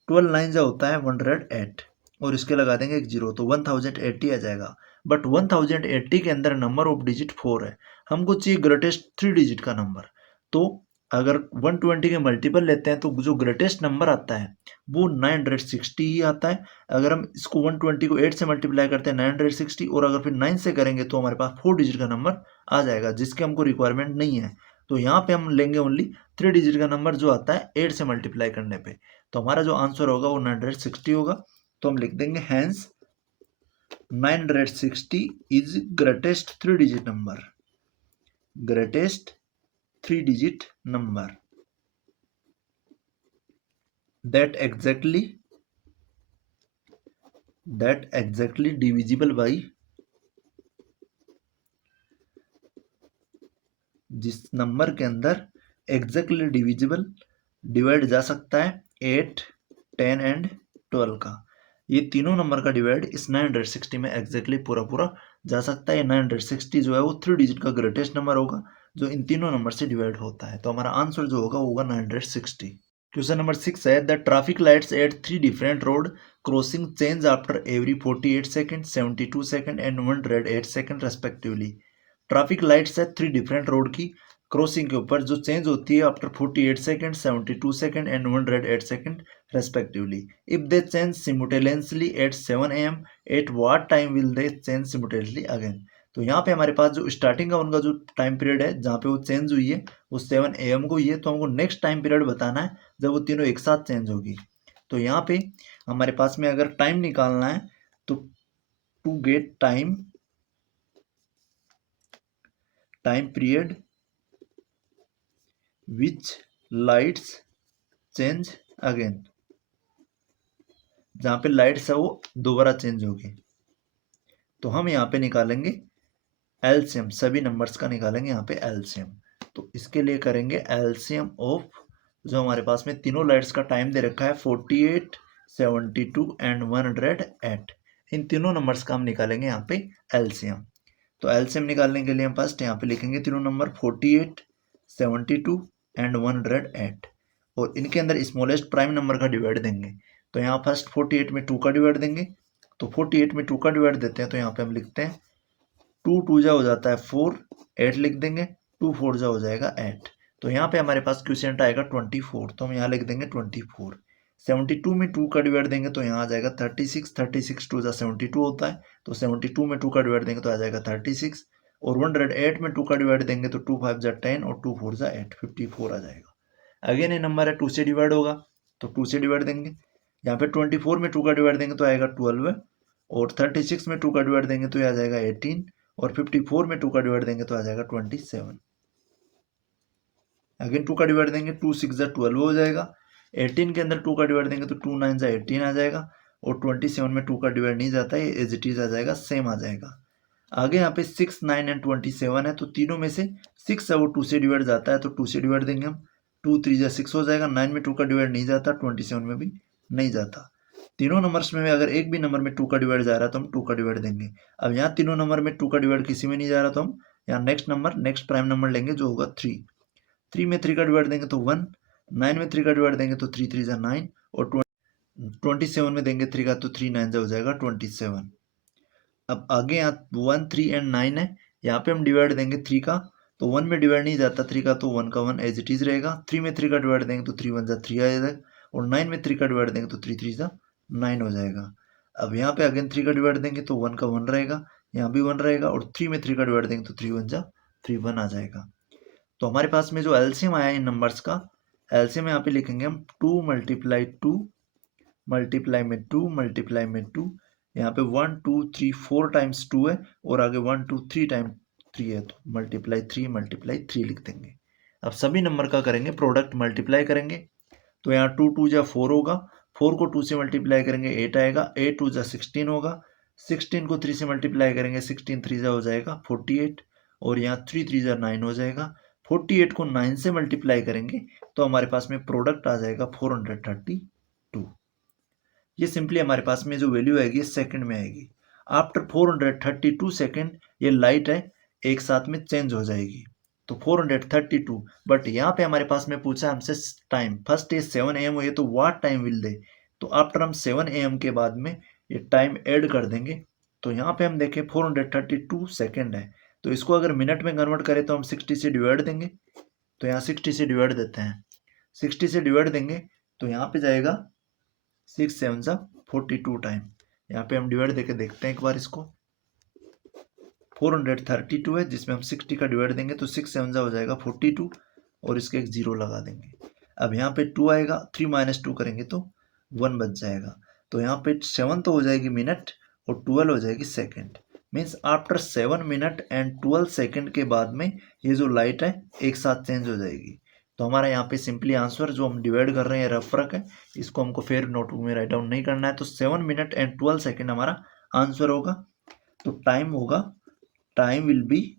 12 9 जा होता है 108, और इसके लगा देंगे एक जीरो तो 1080 आ जाएगा। बट 1080 के अंदर नंबर ऑफ डिजिट 4 है, हमको चाहिए ग्रेटेस्ट 3 डिजिट का नंबर। तो अगर 120 के मल्टीपल लेते हैं तो जो ग्रेटेस्ट नंबर आता है वो 960 ही आता है। अगर हम इसको 120 को 8 से मल्टीप्लाई करते हैं 960, और अगर फिर 9 से करेंगे तो हमारे पास 4 डिजिट का नंबर आ जाएगा, जिसके हमको रिक्वायरमेंट नहीं है। तो यहाँ पे हम लेंगे ओनली 3 डिजिट का नंबर जो आता है 8 से मल्टीप्लाई करने पे। तो हमारा जो आंसर होगा वो 960 होगा। तो हम लिख देंगे hence 960 is greatest 3 digit number, greatest 3 digit number that exactly divisible by, जिस नंबर के अंदर एग्जैक्टली डिविजिबल डिवाइड जा सकता है 8, 10 एंड 12 का। ये तीनों नंबर का डिवाइड इस 960 में एग्जैक्टली पूरा जा सकता है। 960 जो है वो 3 डिजिट का ग्रेटेस्ट नंबर होगा जो इन तीनों नंबर से डिवाइड होता है। तो हमारा आंसर जो होगा वो होगा 960। क्वेश्चन नंबर 6 है the traffic lights at 3 different road crossing change after every 48 second, 72 second and 108 second respectively. Traffic lights है 3 डिफरेंट रोड की क्रॉसिंग के ऊपर जो चेंज होती है after 48 second, 72 second and 108 second respectively. If they change simultaneously at 7 AM, at what time will they change simultaneously again. तो यहाँ पे हमारे पास जो स्टार्टिंग का उनका जो टाइम पीरियड है जहाँ पे वो चेंज हुई है वो 7 AM को ही है। तो हमको नेक्स्ट टाइम पीरियड बताना है जब वो तीनों एक साथ चेंज होगी। तो यहाँ पे हमारे पास में अगर टाइम निकालना है तो to get time period which lights change again, जहाँ पे लाइट्स है वो दोबारा चेंज होगी। तो हम यहाँ पे निकालेंगे एलसीएम, सभी नंबर्स का निकालेंगे यहाँ पे एलसीएम। तो इसके लिए करेंगे एलसीएम ऑफ जो हमारे पास में तीनों लाइट्स का टाइम दे रखा है 48, 72 एंड 108। इन तीनों नंबर्स का हम निकालेंगे यहाँ पे एलसीएम। तो एलसीएम निकालने के लिए हम फर्स्ट यहाँ पे लिखेंगे तीनों नंबर 48, 72 एंड 108, और इनके अंदर स्मॉलेस्ट प्राइम नंबर का डिवाइड देंगे। तो यहाँ फर्स्ट 48 में 2 का डिवाइड देंगे। तो 48 में 2 का डिवाइड देते हैं तो यहाँ पे हम लिखते हैं 2 2 जा हो जाता है 4, 8 लिख देंगे, 2 4 जा हो जाएगा 8। तो यहाँ पे हमारे पास क्वेश्चन आएगा 24, तो हम यहाँ लिख देंगे 24। 72 में 2 का डिवाइड देंगे तो यहाँ आ जाएगा 36, 36 2 जा 72 होता है। तो 72 में 2 का डिवाइड देंगे तो आ जाएगा 36, और 108 में 2 का डिवाइड देंगे तो 2 5 जा 10 और 2 4 जा 8, 54 आ जाएगा। अगेन ये नंबर है 2 से डिवाइड होगा तो 2 से डिवाइड देंगे। यहाँ पे 24 में 2 का डिवाइड देंगे तो आएगा 12, और 36 में 2 का डिवाइड देंगे तो ये आ जाएगा 18, और 54 में 2 का डिवाइड देंगे तो आ जाएगा 27। अगेन 2 का डिवाइड देंगे 2 6 जा 12 हो जाएगा। 18 के अंदर 2 का डिवाइड देंगे तो 2 9 जा 18 आ जाएगा, और 27 में 2 का डिवाइड नहीं जाता है, एज इट इज आ जाएगा, सेम आ जाएगा। आगे यहाँ पे 6, 9 एंड 27 है, तो तीनों में से 6 है वो 2 से डिवाइड जाता है तो 2 से डिवाइड देंगे हम। 2 3 जा 6 हो जाएगा। 9 में 2 का डिवाइड नहीं जाता, 27 में भी नहीं जाता। तीनों नंबर्स में अगर एक भी नंबर में 2 का डिवाइड जा रहा है तो हम 2 का डिवाइड देंगे। अब यहाँ तीनों नंबर में 2 का डिवाइड किसी में नहीं जा रहा तो हम यहाँ नेक्स्ट प्राइम नंबर लेंगे जो होगा 3। 3 में 3 का डिवाइड देंगे तो 1, 9 में 3 का डिवाइड देंगे तो 3 3 जा 9, और 27 में देंगे 3 का तो 3 9 जा हो जाएगा 27। अब आगे यहाँ 1 3 एंड 9 है, यहाँ पे हम डिवाइड देंगे 3 का, तो 1 में डिवाइड नहीं जाता 3 का, तो 1 का 1 एज इट इज रहेगा। 3 में 3 का डिवाइड देंगे तो 3 1 जा 3 आ जाएगा, और 9 में 3 का डिवाइड देंगे तो 3 3 जा 9 हो जाएगा। अब यहाँ पे अगेन 3 का डिवाइड देंगे तो 1 का 1 रहेगा, यहाँ भी 1 रहेगा, और 3 में 3 का डिवाइड देंगे तो 3 1 जा 3 1 आ जाएगा। तो हमारे पास में जो एलसीएम आया इन नंबर्स का, एलसीएम यहाँ पे लिखेंगे हम 2 मल्टीप्लाई 2 मल्टीप्लाई में 2 मल्टीप्लाई में 2, यहाँ पे 1 2 3 4 टाइम्स 2 है, और आगे 1 2 3 टाइम 3 है, तो मल्टीप्लाई 3 लिख देंगे। अब सभी नंबर का करेंगे प्रोडक्ट, मल्टीप्लाई करेंगे। तो यहाँ 2 2 जा 4 होगा, 4 को 2 से मल्टीप्लाई करेंगे 8 आएगा, 8 2 जा 16 होगा, 16 को 3 से मल्टीप्लाई करेंगे 16 3 जा हो जाएगा 48, और यहाँ 3 3 जा 9 हो जाएगा। 48 को 9 से मल्टीप्लाई करेंगे तो हमारे पास में प्रोडक्ट आ जाएगा 432। ये सिंपली हमारे पास में जो वैल्यू आएगी सेकंड में आएगी। आफ्टर 432 सेकंड ये लाइट है एक साथ में चेंज हो जाएगी, तो 432। बट यहाँ पे हमारे पास में पूछा हमसे टाइम, फर्स्ट ये 7 AM हुई तो व्हाट टाइम विल दे, तो आफ्टर हम 7 AM के बाद में ये टाइम ऐड कर देंगे तो यहाँ पे हम देखें 432 सेकेंड है, तो इसको अगर मिनट में कन्वर्ट करें तो हम 60 से डिवाइड देंगे। तो यहाँ 60 से डिवाइड देते हैं, 60 से डिवाइड देंगे तो यहाँ पे जाएगा 6 7 42 टाइम। यहाँ पे हम डिवाइड देके देखते हैं एक बार इसको। 432 है जिसमें हम 60 का डिवाइड देंगे तो 6 7 हो जाएगा 42 और इसके एक जीरो लगा देंगे। अब यहाँ पे 2 आएगा, 3 माइनस 2 करेंगे तो 1 बच जाएगा। तो यहाँ पे 7 तो हो जाएगी मिनट और 12 हो जाएगी second. Means after 7 minute and 12 second के बाद में ये जो लाइट है एक साथ चेंज हो जाएगी। तो हमारा यहाँ पे सिंपली आंसर जो हम डिवाइड कर रहे हैं रफ रख है, इसको हमको फिर नोटबुक में राइट डाउन नहीं करना है। तो 7 मिनट एंड 12 सेकेंड हमारा आंसर होगा। तो टाइम होगा, टाइम विल बी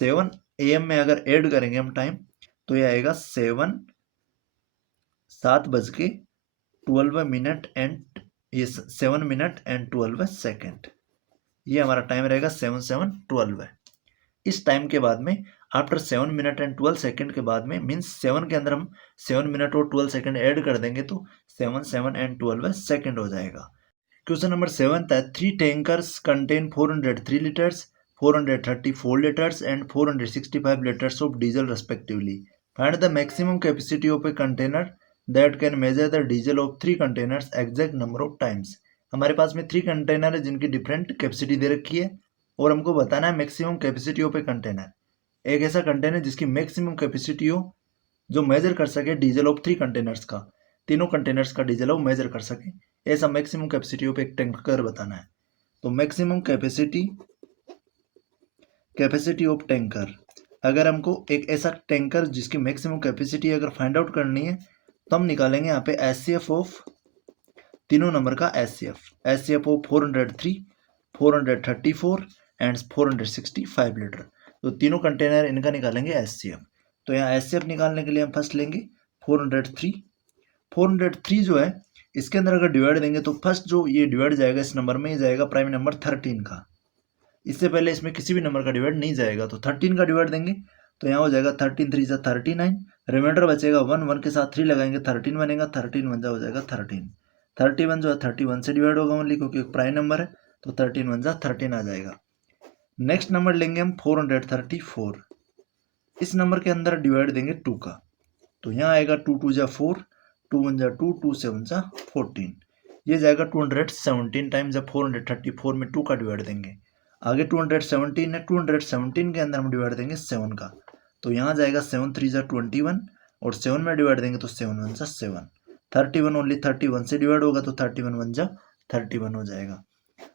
7 AM में अगर ऐड करेंगे हम टाइम तो ये आएगा 7 बज के 12 मिनट एंड ये 7 मिनट एंड 12 सेकेंड। ये हमारा टाइम रहेगा 7 7 12 है। इस टाइम के बाद में आफ्टर 7 मिनट एंड 12 सेकेंड के बाद में मीन्स 7 के अंदर हम 7 मिनट और 12 सेकेंड ऐड कर देंगे तो 7 7 एंड 12 सेकेंड हो जाएगा। क्वेश्चन नंबर 7 है 3 tankers contain 403 litres, 434 liters and 465 liters of diesel respectively. Find the maximum capacity of a container that can measure the diesel of 3 containers exact number of times. हमारे पास में 3 container है जिनकी different capacity दे रखी है और हमको बताना है maximum capacity of a container. एक ऐसा कंटेनर जिसकी मैक्सिमम कैपेसिटी हो जो मेजर कर सके डीजल ऑफ 3 कंटेनर्स का, तीनों कंटेनर्स का डीजल वो मेजर कर सके, ऐसा मैक्सिमम कैपेसिटी ऑफ एक टैंकर बताना है। तो मैक्सिमम कैपेसिटी ऑफ टैंकर, अगर हमको एक ऐसा टैंकर जिसकी मैक्सिमम कैपेसिटी अगर फाइंड आउट करनी है तो हम निकालेंगे यहाँ पे एचसीएफ ऑफ तीनों नंबर का एचसीएफ ऑफ 403, 434 एंड 465 लीटर। तो तीनों कंटेनर इनका निकालेंगे एचसीएफ। तो यहाँ एचसीएफ निकालने के लिए हम फर्स्ट लेंगे 403 जो है इसके अंदर अगर डिवाइड देंगे तो फर्स्ट जो ये डिवाइड जाएगा इस नंबर में, ये जाएगा प्राइम नंबर 13 का। इससे पहले इसमें किसी भी नंबर का डिवाइड नहीं जाएगा, तो 13 का डिवाइड देंगे तो यहाँ हो जाएगा 13 3 जा 39, रिमाइंडर बचेगा 1, 1 के साथ 3 लगाएंगे 13 बनेगा, 13 1 जा हो जाएगा 13, 31 जो है 31 से डिवाइड होगा ओनली क्योंकि एक प्राइम नंबर है, तो 13 1 जा 13 आ जाएगा। नेक्स्ट नंबर लेंगे हम 434, इस नंबर के अंदर डिवाइड देंगे 2 का, तो यहाँ आएगा 2 2 जा 4, 2 1 जा 2, 2 7 जा 14, ये जाएगा 217 टाइम्स। जब 434 में 2 का डिवाइड देंगे, आगे 217 है, 217 के अंदर हम डिवाइड देंगे 7 का, तो यहाँ जाएगा 7 3 जा 21 और 7 में डिवाइड देंगे तो 7 1 जा 7, 31 ओनली 31 से डिवाइड होगा तो 31 1 जा 31 हो जाएगा।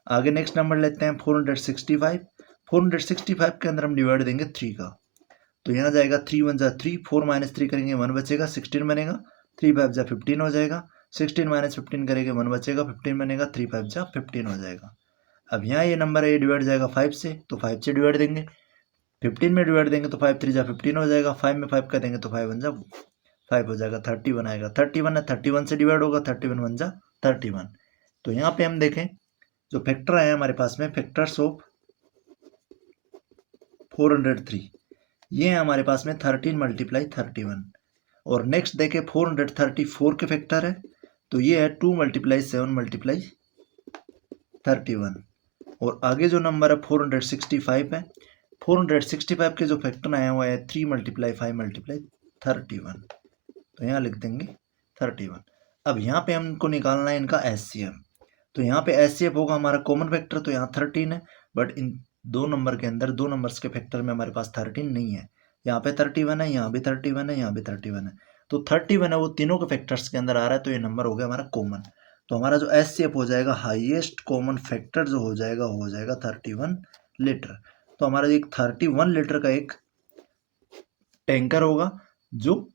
आगे नेक्स्ट नंबर लेते हैं 465, 465 के अंदर हम डिवाइड देंगे 3 का, तो यहाँ जाएगा 3 1 जा 3, 4 माइनस 3 करेंगे 1 बचेगा, 16 बनेगा, 3 5 जा 15 हो जाएगा, 16 माइनस 15 करेंगे 1 बचेगा, 15 बनेगा, 3 5 जा 15 हो जाएगा। अब यहाँ ये नंबर है ये डिवाइड जाएगा 5 से, तो 5 से डिवाइड देंगे, 15 में डिवाइड देंगे तो 5 3 जा 15 हो जाएगा, 5 में 5 कर देंगे तो 5 1 जा 5 हो जाएगा, 31 आएगा, 31 है 31 से डिवाइड होगा, 31 1 जा 31। तो यहाँ पे हम देखें जो फैक्टर आया हमारे पास में फैक्टर्स ऑफ 403, ये है हमारे पास में 13 मल्टीप्लाई 31। और नेक्स्ट देखें 434 के फैक्टर है, तो ये है 2 मल्टीप्लाई 7 मल्टीप्लाई 31। और आगे जो नंबर है 465 है, 465 के जो फैक्टर आया हुआ है 3 मल्टीप्लाई 5 मल्टीप्लाई 31, तो यहाँ लिख देंगे 31। अब यहाँ पे हमको निकालना है इनका एचसीएफ, तो यहाँ पे एचसीएफ होगा हमारा कॉमन फैक्टर, तो यहाँ 13 है, बट इन दो नंबर के अंदर दो नंबर्स के फैक्टर में हमारे पास 13 नहीं है, यहाँ पे 31 है, यहाँ भी 31 है, यहाँ भी 31 है, तो 31 है वो तीनों के फैक्टर्स के अंदर आ रहा है, तो ये नंबर हो गया हमारा कॉमन। तो हमारा जो एचसीएफ हो जाएगा हाईएस्ट कॉमन फैक्टर जो हो जाएगा 31 लीटर। तो हमारा एक 31 लीटर का एक टैंकर होगा जो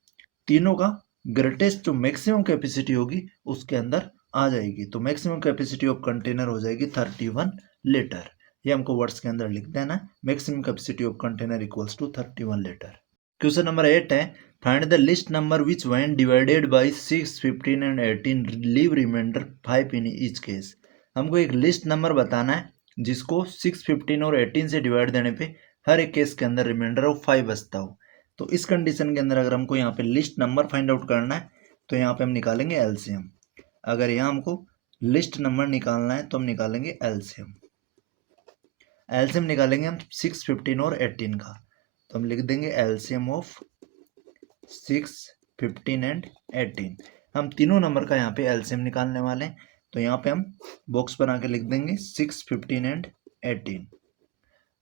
तीनों का ग्रेटेस्ट जो मैक्सिमम कैपेसिटी होगी उसके अंदर आ जाएगी। तो मैक्सिमम कैपेसिटी ऑफ कंटेनर हो जाएगी 31 लीटर। ये हमको वर्ड्स के अंदर लिख देना, maximum capacity of container equals to 31 litre. Question number 8 है find the least number which when divided by 6, 15 and 18 leave remainder 5 in each case. हमको एक लिस्ट नंबर बताना है जिसको 6, 15 और 18 से डिवाइड देने पे हर एक केस के अंदर रिमाइंडर ऑफ 5 बचता हो। तो इस कंडीशन के अंदर अगर हमको यहाँ पे लिस्ट नंबर फाइंड आउट करना है तो यहाँ पे हम निकालेंगे एलसीएम। अगर यहाँ हमको लिस्ट नंबर निकालना है तो हम निकालेंगे एलसीएम। एलसीएम निकालेंगे हम 6, 15 और 18 का। तो हम लिख देंगे एलसीएम ऑफ 6, 15 एंड 18। हम तीनों नंबर का यहाँ पे एलसीएम निकालने वाले हैं, तो यहाँ पे हम बॉक्स बना के लिख देंगे 6, 15 एंड 18।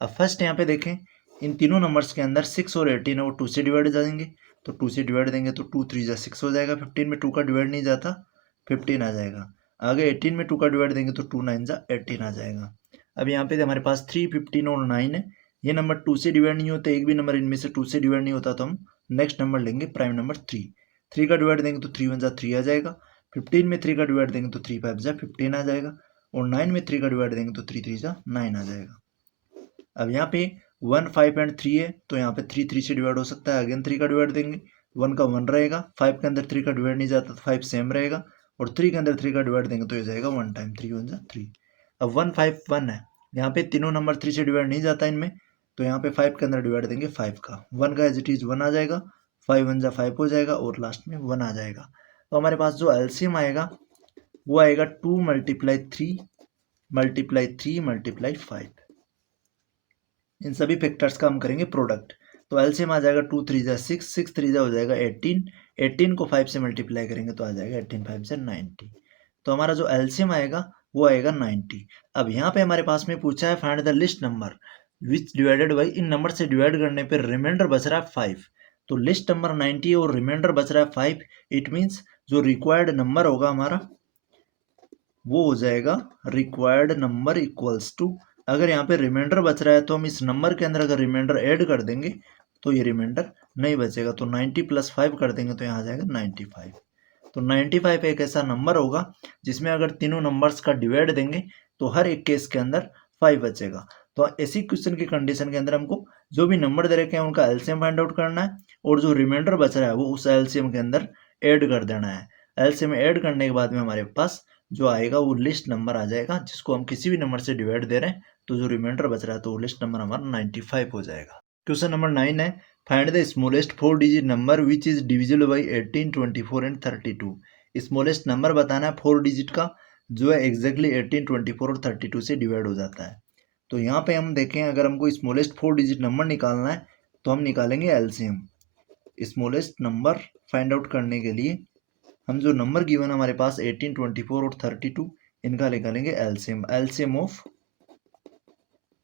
अब फर्स्ट यहाँ पे देखें, इन तीनों नंबर्स के अंदर 6 और 18 है वो 2 से डिवाइड जाएंगे, तो 2 से डिवाइड देंगे तो 2 3 जा 6 हो जाएगा। 15 में 2 का डिवाइड नहीं जाता, 15 आ जाएगा। आगे 18 में 2 का डिवाइड देंगे तो 2 9 जा 18 आ जाएगा। अब यहाँ पे हमारे पास 3, 15 और 9 है। ये नंबर 2 से डिवाइड नहीं होता, एक भी नंबर इनमें से 2 से डिवाइड नहीं होता, तो हम नेक्स्ट नंबर लेंगे प्राइम नंबर 3। 3 का डिवाइड देंगे तो 3 1 जा 3 आ जाएगा। 15 में 3 का डिवाइड देंगे तो 3 5 जा 15 आ जाएगा। और 9 में 3 का डिवाइड देंगे तो 3 3 जा 9 आ जाएगा। अब यहाँ पे 1, 5 एंड 3 है, तो यहाँ पे 3 3 से डिवाइड हो सकता है। अगेन 3 का डिवाइड देंगे, 1 का 1 रहेगा, 5 के अंदर 3 का डिवाइड नहीं जाता तो 5 सेम रहेगा। और 3 के अंदर 3 का डिवाइड देंगे तो ये जाएगा 1 टाइम, 3 1 जा 3। अब 1 5 1 है, यहाँ पे तीनों नंबर 3 से डिवाइड नहीं जाता इनमें, तो यहाँ पे 5 के अंदर डिवाइड देंगे 5 का। 1 का एज इट इज 1 आ जाएगा, 5 1 जा 5 हो जाएगा और लास्ट में 1 आ जाएगा। तो हमारे पास जो एलसीएम आएगा वो आएगा 2 मल्टीप्लाई 3 मल्टीप्लाई 3 मल्टीप्लाई 5। इन सभी फैक्टर्स का हम करेंगे प्रोडक्ट, तो एलसीएम आ जाएगा 2 3 जा 6, 6 3 जा हो जाएगा 18, 18 को 5 से मल्टीप्लाई करेंगे तो आ जाएगा 18 5 से 90। तो हमारा जो एलसीएम आएगा वो आएगा 90। अब यहाँ पे हमारे पास में पूछा है find the least number which divided by, in number से डिवाइड करने पर रिमाइंडर बच रहा है 5। तो लिस्ट नंबर 90 है और रिमाइंडर बच रहा है 5, इट मीन्स जो रिक्वायर्ड नंबर होगा हमारा वो हो जाएगा रिक्वायर्ड नंबर इक्वल्स टू, अगर यहाँ पे रिमाइंडर बच रहा है तो हम इस नंबर के अंदर अगर रिमाइंडर ऐड कर देंगे तो ये रिमाइंडर नहीं बचेगा, तो 90 + 5 कर देंगे तो यहाँ आ जाएगा 95। तो 95 एक ऐसा नंबर होगा जिसमें अगर तीनों नंबर्स का डिवाइड देंगे तो हर एक केस के अंदर 5 बचेगा। तो ऐसी क्वेश्चन की कंडीशन के अंदर हमको जो भी नंबर दे रखे हैं उनका एलसीएम फाइंड आउट करना है और जो रिमाइंडर बच रहा है वो उस एलसीएम के अंदर ऐड कर देना है। एलसीएम ऐड करने के बाद में हमारे पास जो आएगा वो लिस्ट नंबर आ जाएगा, जिसको हम किसी भी नंबर से डिवाइड दे रहे हैं, तो जो रिमाइंडर बच रहा है तो वो लिस्ट नंबर हमारा 95 हो जाएगा। क्वेश्चन नंबर 9 है, find the smallest 4 digit number which is divisible by 18, 24 and 32। Smallest number बताना है 4 डिजिट का जो है एग्जैक्टली 18, 24 और 32 से डिवाइड हो जाता है। तो यहाँ पे हम देखें, अगर हमको स्मॉलेस्ट 4 डिजिट नंबर निकालना है तो हम निकालेंगे LCM. Smallest number find out करने के लिए हम जो नंबर गिवन हमारे पास 18, 24 और 32, इनका निकालेंगे एलसीएम। एलसीएम ऑफ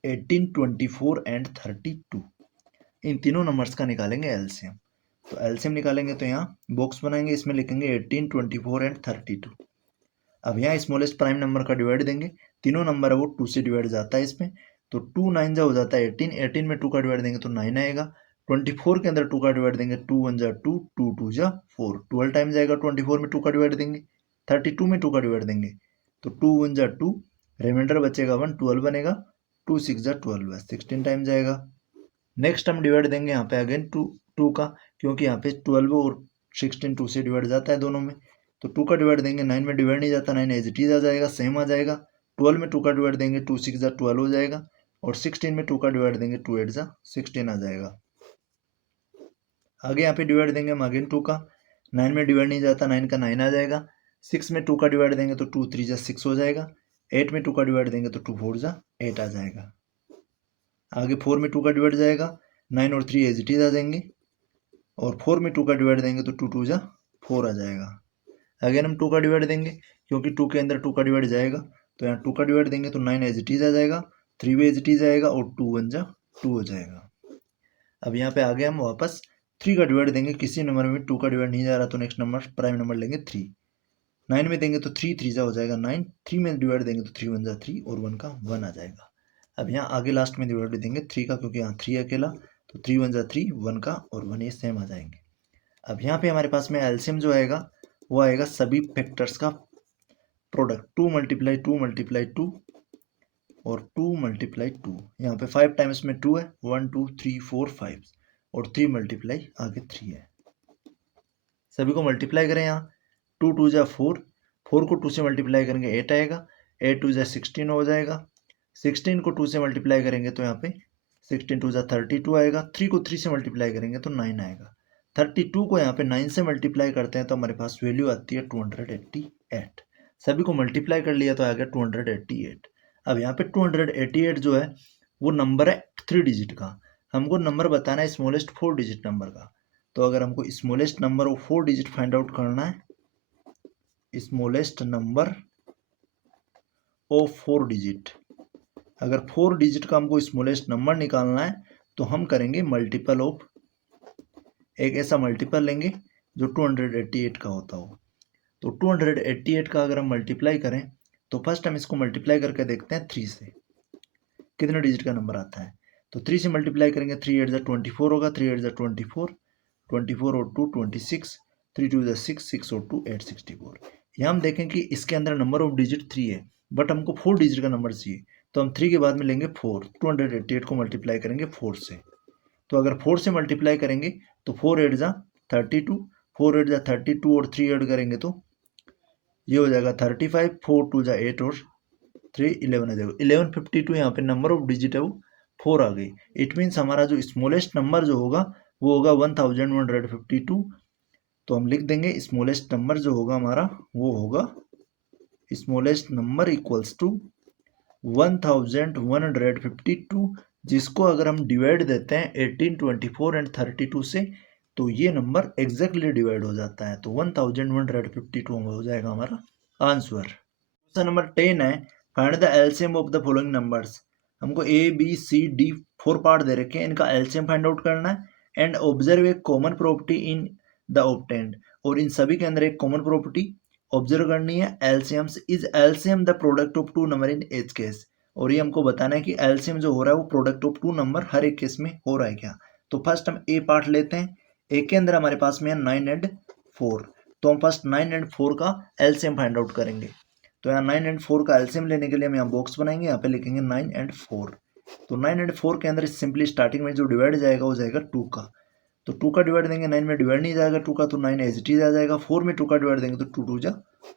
18, 24 एंड 32, इन तीनों नंबर्स का निकालेंगे एलसीएम। तो एलसीएम निकालेंगे तो यहाँ बॉक्स बनाएंगे, इसमें लिखेंगे 18, 24 एंड 32। अब यहाँ स्मॉलेस्ट प्राइम नंबर का डिवाइड देंगे, तीनों नंबर है वो 2 से डिवाइड जाता है इसमें, तो 2 9 जा हो जाता है 18, 18 में 2 का डिवाइड देंगे तो 9 आएगा। 24 के अंदर 2 का डिवाइड देंगे, 2 1 जा 2, 2 2 जा 4, 12 टाइम जाएगा। 24 में 2 का डिवाइड देंगे, 32 में 2 का डिवाइड देंगे तो 2 1 जा 2, रिमाइंडर बचेगा 1, 12 बनेगा, 2 6 जा 12 है, 16 टाइम जाएगा। नेक्स्ट हम डिवाइड देंगे यहाँ पे अगेन 2 का, क्योंकि यहाँ पे 12 और 16 2 से डिवाइड जाता है दोनों में, तो 2 का डिवाइड देंगे, 9 में डिवाइड नहीं जाता, 9 एज इट इज आ जाएगा, सेम आ जाएगा। 12 में 2 का डिवाइड देंगे, 2 6 जा 12 हो जाएगा, और 16 में 2 का डिवाइड देंगे, 2 8 जा 16 आ जाएगा। आगे यहाँ पे डिवाइड देंगे हम अगेन 2 का, 9 में डिवाइड नहीं जाता, 9 का 9 आ जाएगा। 6 में 2 का डिवाइड देंगे तो 2 3 जा 6 हो जाएगा। 8 में 2 का डिवाइड देंगे तो 2 4 जा 8 आ जाएगा। आगे 4 में 2 का डिवाइड जाएगा, 9 और 3 एज इट इज आ जाएंगे, और 4 में 2 का डिवाइड देंगे तो 2 2 जा 4 आ जाएगा। अगेन हम 2 का डिवाइड देंगे, क्योंकि 2 के अंदर 2 का डिवाइड जाएगा, तो यहाँ 2 का डिवाइड देंगे तो 9 एज इट इज आ जाएगा, 3 भी एज इट इज आएगा, और 2 1 जा 2 हो जाएगा। अब यहाँ पे आगे हम वापस 3 का डिवाइड देंगे, किसी नंबर में 2 का डिवाइड नहीं जा रहा तो नेक्स्ट नंबर प्राइम नंबर लेंगे 3। 9 में देंगे तो 3 3 जा हो जाएगा 9, 3 में डिवाइड देंगे तो 3 1 जा 3, और 1 का 1 आ जाएगा। अब यहाँ आगे लास्ट में डिवाइड देंगे 3 का, क्योंकि यहाँ 3 अकेला, तो 3 1 जा 3, 1 का और 1 ये सेम आ जाएंगे। अब यहाँ पे हमारे पास में एलसीएम जो आएगा वो आएगा सभी फैक्टर्स का प्रोडक्ट, 2 मल्टीप्लाई 2 मल्टीप्लाई 2 और 2 मल्टीप्लाई 2। यहाँ पे 5 टाइम्स में 2 है, 1 2 3 4 5, और 3 मल्टीप्लाई आगे 3 है। सभी को मल्टीप्लाई करें, यहाँ 2 2 जा 4, 4 को 2 से मल्टीप्लाई करेंगे 8 आएगा, 8 2 जा 16 हो जाएगा। 16 को 2 से मल्टीप्लाई करेंगे तो यहाँ पे 16 2 जा 32 आएगा। 3 को 3 से मल्टीप्लाई करेंगे तो 9 आएगा। 32 को यहाँ पे 9 से मल्टीप्लाई करते हैं तो हमारे पास वैल्यू आती है 288। सभी को मल्टीप्लाई कर लिया तो आ गया 288। अब यहाँ पे 288 जो है वो नंबर है 3 डिजिट का, हमको नंबर बताना है स्मॉलेस्ट 4 डिजिट नंबर का। तो अगर हमको smallest number of 4 digit find out करना है, स्मॉलेस्ट नंबर ऑफ 4 डिजिट, अगर 4 डिजिट का हमको स्मॉलेस्ट नंबर निकालना है तो हम करेंगे मल्टीपल ऑफ, एक ऐसा मल्टीपल लेंगे जो 288 का होता हो। तो 288 का अगर हम मल्टीप्लाई करें तो फर्स्ट हम इसको मल्टीप्लाई करके देखते हैं 3 से, कितने डिजिट का नंबर आता है। तो 3 से मल्टीप्लाई करेंगे, 3 8 24 होगा, 3 8 24, 24 और 2 26, 3 2 6, 6 और 2 8 64। यहाँ हम देखें कि इसके अंदर नंबर ऑफ डिजिट 3 है, बट हमको 4 डिजिट का नंबर चाहिए, तो हम 3 के बाद में लेंगे 4, 288 को मल्टीप्लाई करेंगे 4 से। तो अगर 4 से मल्टीप्लाई करेंगे तो 4 8 जा 32, 4 8 जा 32 और 3 ऐड करेंगे तो ये हो जाएगा 35, 4 2 जा 8 और 3 11 आ जाएगा 1152। यहाँ पे नंबर ऑफ डिजिट है वो 4 आ गई। इट मीन्स हमारा जो स्मॉलेस्ट नंबर जो होगा वो होगा 1152। तो हम लिख देंगे स्मॉलेस्ट नंबर जो होगा हमारा वो होगा स्मॉलेस्ट नंबर इक्वल्स टू 1152, जिसको अगर हम डिवाइड देते हैं 18 24 एंड 32 से तो ये नंबर एग्जैक्टली डिवाइड हो जाता है। तो 1152 हो जाएगा हमारा आंसर। क्वेश्चन नंबर 10 है, find the LCM of the following numbers. हमको A B C D 4 part दे रखे हैं, इनका एलसीएम फाइंड आउट करना है and observe a common property in the obtained, और इन सभी के अंदर एक कॉमन प्रॉपर्टी ऑब्जर्व करनी है। LCMs is LCM the product of two number in each case, और ये हमको बताना है कि एलसीएम जो हो रहा है वो प्रोडक्ट ऑफ टू नंबर हर एक केस में हो रहा है क्या। तो फर्स्ट हम ए पार्ट लेते हैं, ए के अंदर हमारे पास में है 9 एंड 4, तो हम फर्स्ट 9 एंड 4 का एलसीएम फाइंड आउट करेंगे। तो यहाँ 9 एंड 4 का एलसीएम लेने के लिए हम यहाँ बॉक्स बनाएंगे, यहाँ पे लिखेंगे 9 एंड 4। तो 9 एंड 4 के अंदर सिंपली स्टार्टिंग में जो डिवाइड जाएगा वो जाएगा 2 का, तो 2 का डिवाइड देंगे, 9 में डिवाइड नहीं जाएगा 2 का, तो 9 एज इट इज आ जाएगा। 4 में 2 का डिवाइड देंगे तो 2 2 जा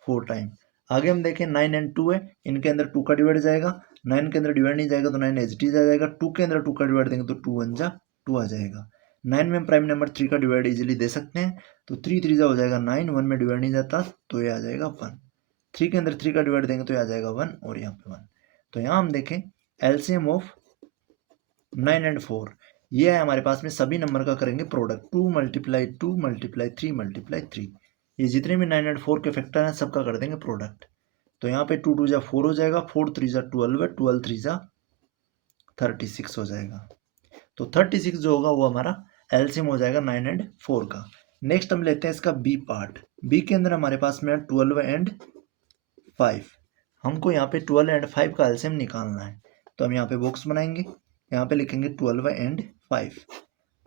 4 टाइम। आगे हम देखें 9 एंड 2 है, इनके अंदर 2 का डिवाइड जाएगा, 9 के अंदर डिवाइड नहीं जाएगा तो 9 एज इट इज आ जाएगा। 2 के अंदर 2 का डिवाइड देंगे तो 2 1 जा 2 आ जाएगा। 9 में हम प्राइम नंबर 3 का डिवाइड इजीली दे सकते हैं, तो 3 3 जा हो जाएगा 9, 1 में डिवाइड नहीं जाता तो ये आ जाएगा 1। 3 के अंदर 3 का डिवाइड देंगे तो ये आ जाएगा 1 और यहाँ पे 1। तो यहाँ हम देखें एलसीएम ऑफ 9 एंड 4, ये है हमारे पास में, सभी नंबर का करेंगे प्रोडक्ट, 2 मल्टीप्लाई 2 मल्टीप्लाई 3 मल्टीप्लाई 3, ये जितने भी 9 एंड 4 के फैक्टर हैं सबका कर देंगे प्रोडक्ट। तो यहाँ पे 2 2 जा 4 हो जाएगा, 4 3 जा 12 है, 12 3 जा 36 हो जाएगा। तो 36 जो होगा वो हमारा एलसीएम हो जाएगा 9 एंड 4 का। नेक्स्ट हम लेते हैं इसका बी पार्ट, बी के अंदर हमारे पास में 12 एंड 5, हमको यहाँ पे 12 एंड 5 का एलसीएम निकालना है। तो हम यहाँ पे बॉक्स बनाएंगे, यहाँ पे लिखेंगे 12 एंड 5।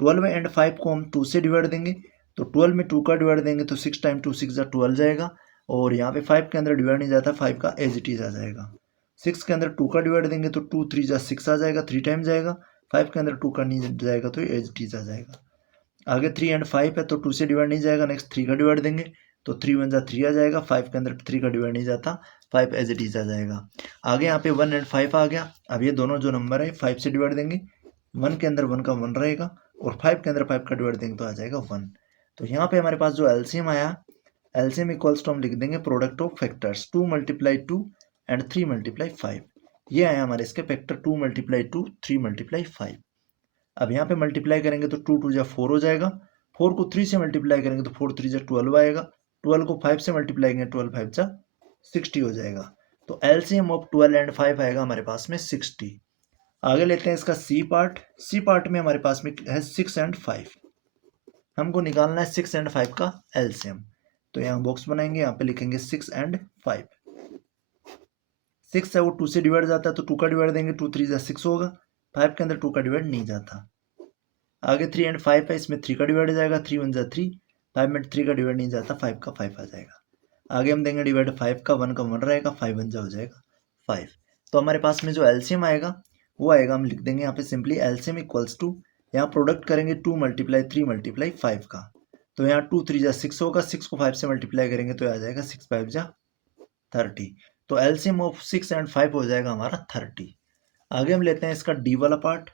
12 एंड 5 को हम 2 से डिवाइड देंगे, तो 12 में 2 का डिवाइड देंगे तो 6 टाइम 2 6 जा 12 जाएगा, और यहाँ पे 5 के अंदर डिवाइड नहीं जाता, 5 का एज इट इज आ जाएगा। 6 के अंदर 2 का डिवाइड देंगे तो 2 3 जा 6 आ जाएगा, 3 टाइम जाएगा। 5 के अंदर 2 का नहीं जाएगा तो एज इट इज आ जाएगा। आगे 3 एंड 5 है तो 2 से डिवाइड नहीं जाएगा, नेक्स्ट 3 का डिवाइड देंगे तो 3 1 जा 3 आ जाएगा। 5 के अंदर 3 का डिवाइड नहीं जाता, 5 एज इट इज आ जाएगा। आगे यहाँ पे 1 एंड 5 आ गया, अब ये दोनों जो नंबर है 5 से डिवाइड देंगे, 1 के अंदर 1 का 1 रहेगा और 5 के अंदर 5 का डिवाइड देंगे तो आ जाएगा 1। तो यहाँ पे हमारे पास जो एलसीएम आया, एलसीएम इक्वल्स टू हम लिख देंगे product of factors 2 multiply 2 and 3 multiply 5, ये आया हमारे इसके फैक्टर 2 मल्टीप्लाई 2 3 मल्टीप्लाई 5। अब यहाँ पे मल्टीप्लाई करेंगे तो 2 2 जा 4 हो जाएगा, 4 को 3 से मल्टीप्लाई करेंगे तो 4 3 जा 12 आएगा, 12 को 5 से मल्टीप्लाई करेंगे 12 5 जा 60 हो जाएगा। तो एलसीएम ऑफ 12 एंड 5 आएगा हमारे पास में 60। आगे लेते हैं इसका सी पार्ट, सी पार्ट में हमारे पास में है 6 एंड 5, हमको निकालना है 6 एंड 5 का एलसीएम। तो यहाँ बॉक्स बनाएंगे, यहाँ पे लिखेंगे 6 एंड 5। 6 है वो 2 से डिवाइड जाता है तो 2 का डिवाइड देंगे, 2 3 जा 6 होगा, 5 के अंदर 2 का डिवाइड नहीं जाता। आगे 3 एंड 5 है, इसमें 3 का डिवाइड जाएगा, 3 1 जा 3, 5 में 3 का डिवाइड नहीं जाता, 5 का 5 आ जाएगा। आगे हम देंगे डिवाइड 5 का, 1 का 1 रहेगा, 5 1 जा हो जाएगा 5। तो हमारे पास में जो एलसीएम आएगा वो आएगा, हम लिख देंगे यहाँ पे सिंपली एलसीएम इक्वल्स टू, यहाँ प्रोडक्ट करेंगे 2 मल्टीप्लाई 3 मल्टीप्लाई 5 का, तो यहाँ 2 3 जा 6 होगा, 6 को 5 से मल्टीप्लाई करेंगे तो आ जाएगा 6 5 जा 30। तो एलसीएम ऑफ 6 एंड 5 हो जाएगा हमारा 30। आगे हम लेते हैं इसका डी वाला पार्ट,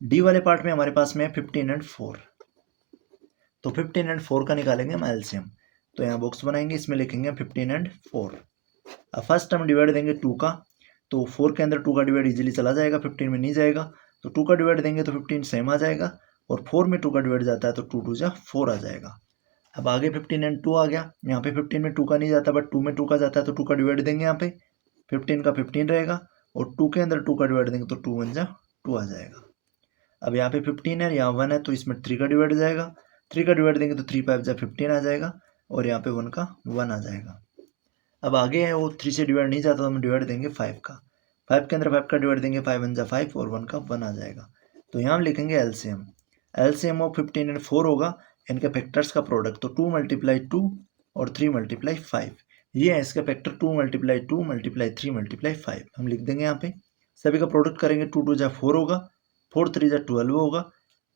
डी वाले पार्ट में हमारे पास में 15 एंड 4, तो 15 एंड 4 का निकालेंगे हम एलसीएम। तो यहाँ बॉक्स बनाएंगे, इसमें लिखेंगे 15 एंड 4। अब फर्स्ट हम डिवाइड देंगे 2 का, तो 4 के अंदर 2 का डिवाइड इजीली चला जाएगा, 15 में नहीं जाएगा, तो 2 का डिवाइड देंगे तो 15 सेम आ जाएगा, और 4 में 2 का डिवाइड जाता है तो 2 2 जा 4 आ जाएगा। अब आगे 15 एंड 2 आ गया, यहाँ पे 15 में 2 का नहीं जाता बट 2 में 2 का जाता है, तो 2 का डिवाइड देंगे यहाँ पे, 15 का 15 रहेगा, और 2 के अंदर 2 का डिवाइड देंगे तो 2 1 जा 2 आ जाएगा। अब यहाँ पे 15 है, यहाँ 1 है, तो इसमें 3 का डिवाइड जाएगा, 3 का डिवाइड देंगे तो 3 5 जा 15 आ जाएगा, और यहाँ पे 1 का 1 आ जाएगा। अब आगे है वो 3 से डिवाइड नहीं जाता, तो हम डिवाइड देंगे 5 का, 5 के अंदर 5 का डिवाइड देंगे, 5 1 जा 5, और 1 का 1 आ जाएगा। तो यहाँ हम लिखेंगे एलसीएम, एलसीएम ऑफ 15 एंड 4 होगा इनके फैक्टर्स का प्रोडक्ट, तो 2 × 2 और 3 × 5, ये है इसका फैक्टर, 2 × 2 × 3 × 5 हम लिख देंगे यहाँ पे। सभी का प्रोडक्ट करेंगे, 2 2 जा 4 होगा, 4 3 जा 12 होगा,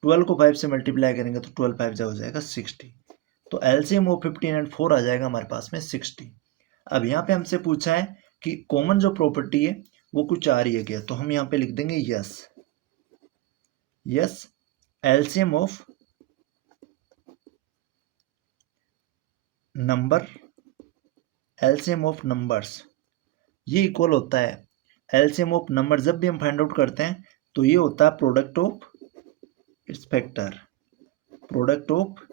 12 को 5 से मल्टीप्लाई करेंगे तो 12 5 जा हो जाएगा 60। तो एलसीएम ऑफ 15 एंड 4 आ जाएगा हमारे पास में 60। अब यहाँ पे हमसे पूछा है कि कॉमन जो प्रॉपर्टी है वो कुछ आ रही है क्या, तो हम यहाँ पे लिख देंगे yes, yes LCM of number, LCM of numbers ये इक्वल होता है एलसीएम ऑफ नंबर। जब भी हम फाइंड आउट करते हैं तो ये होता है product of its factor, product of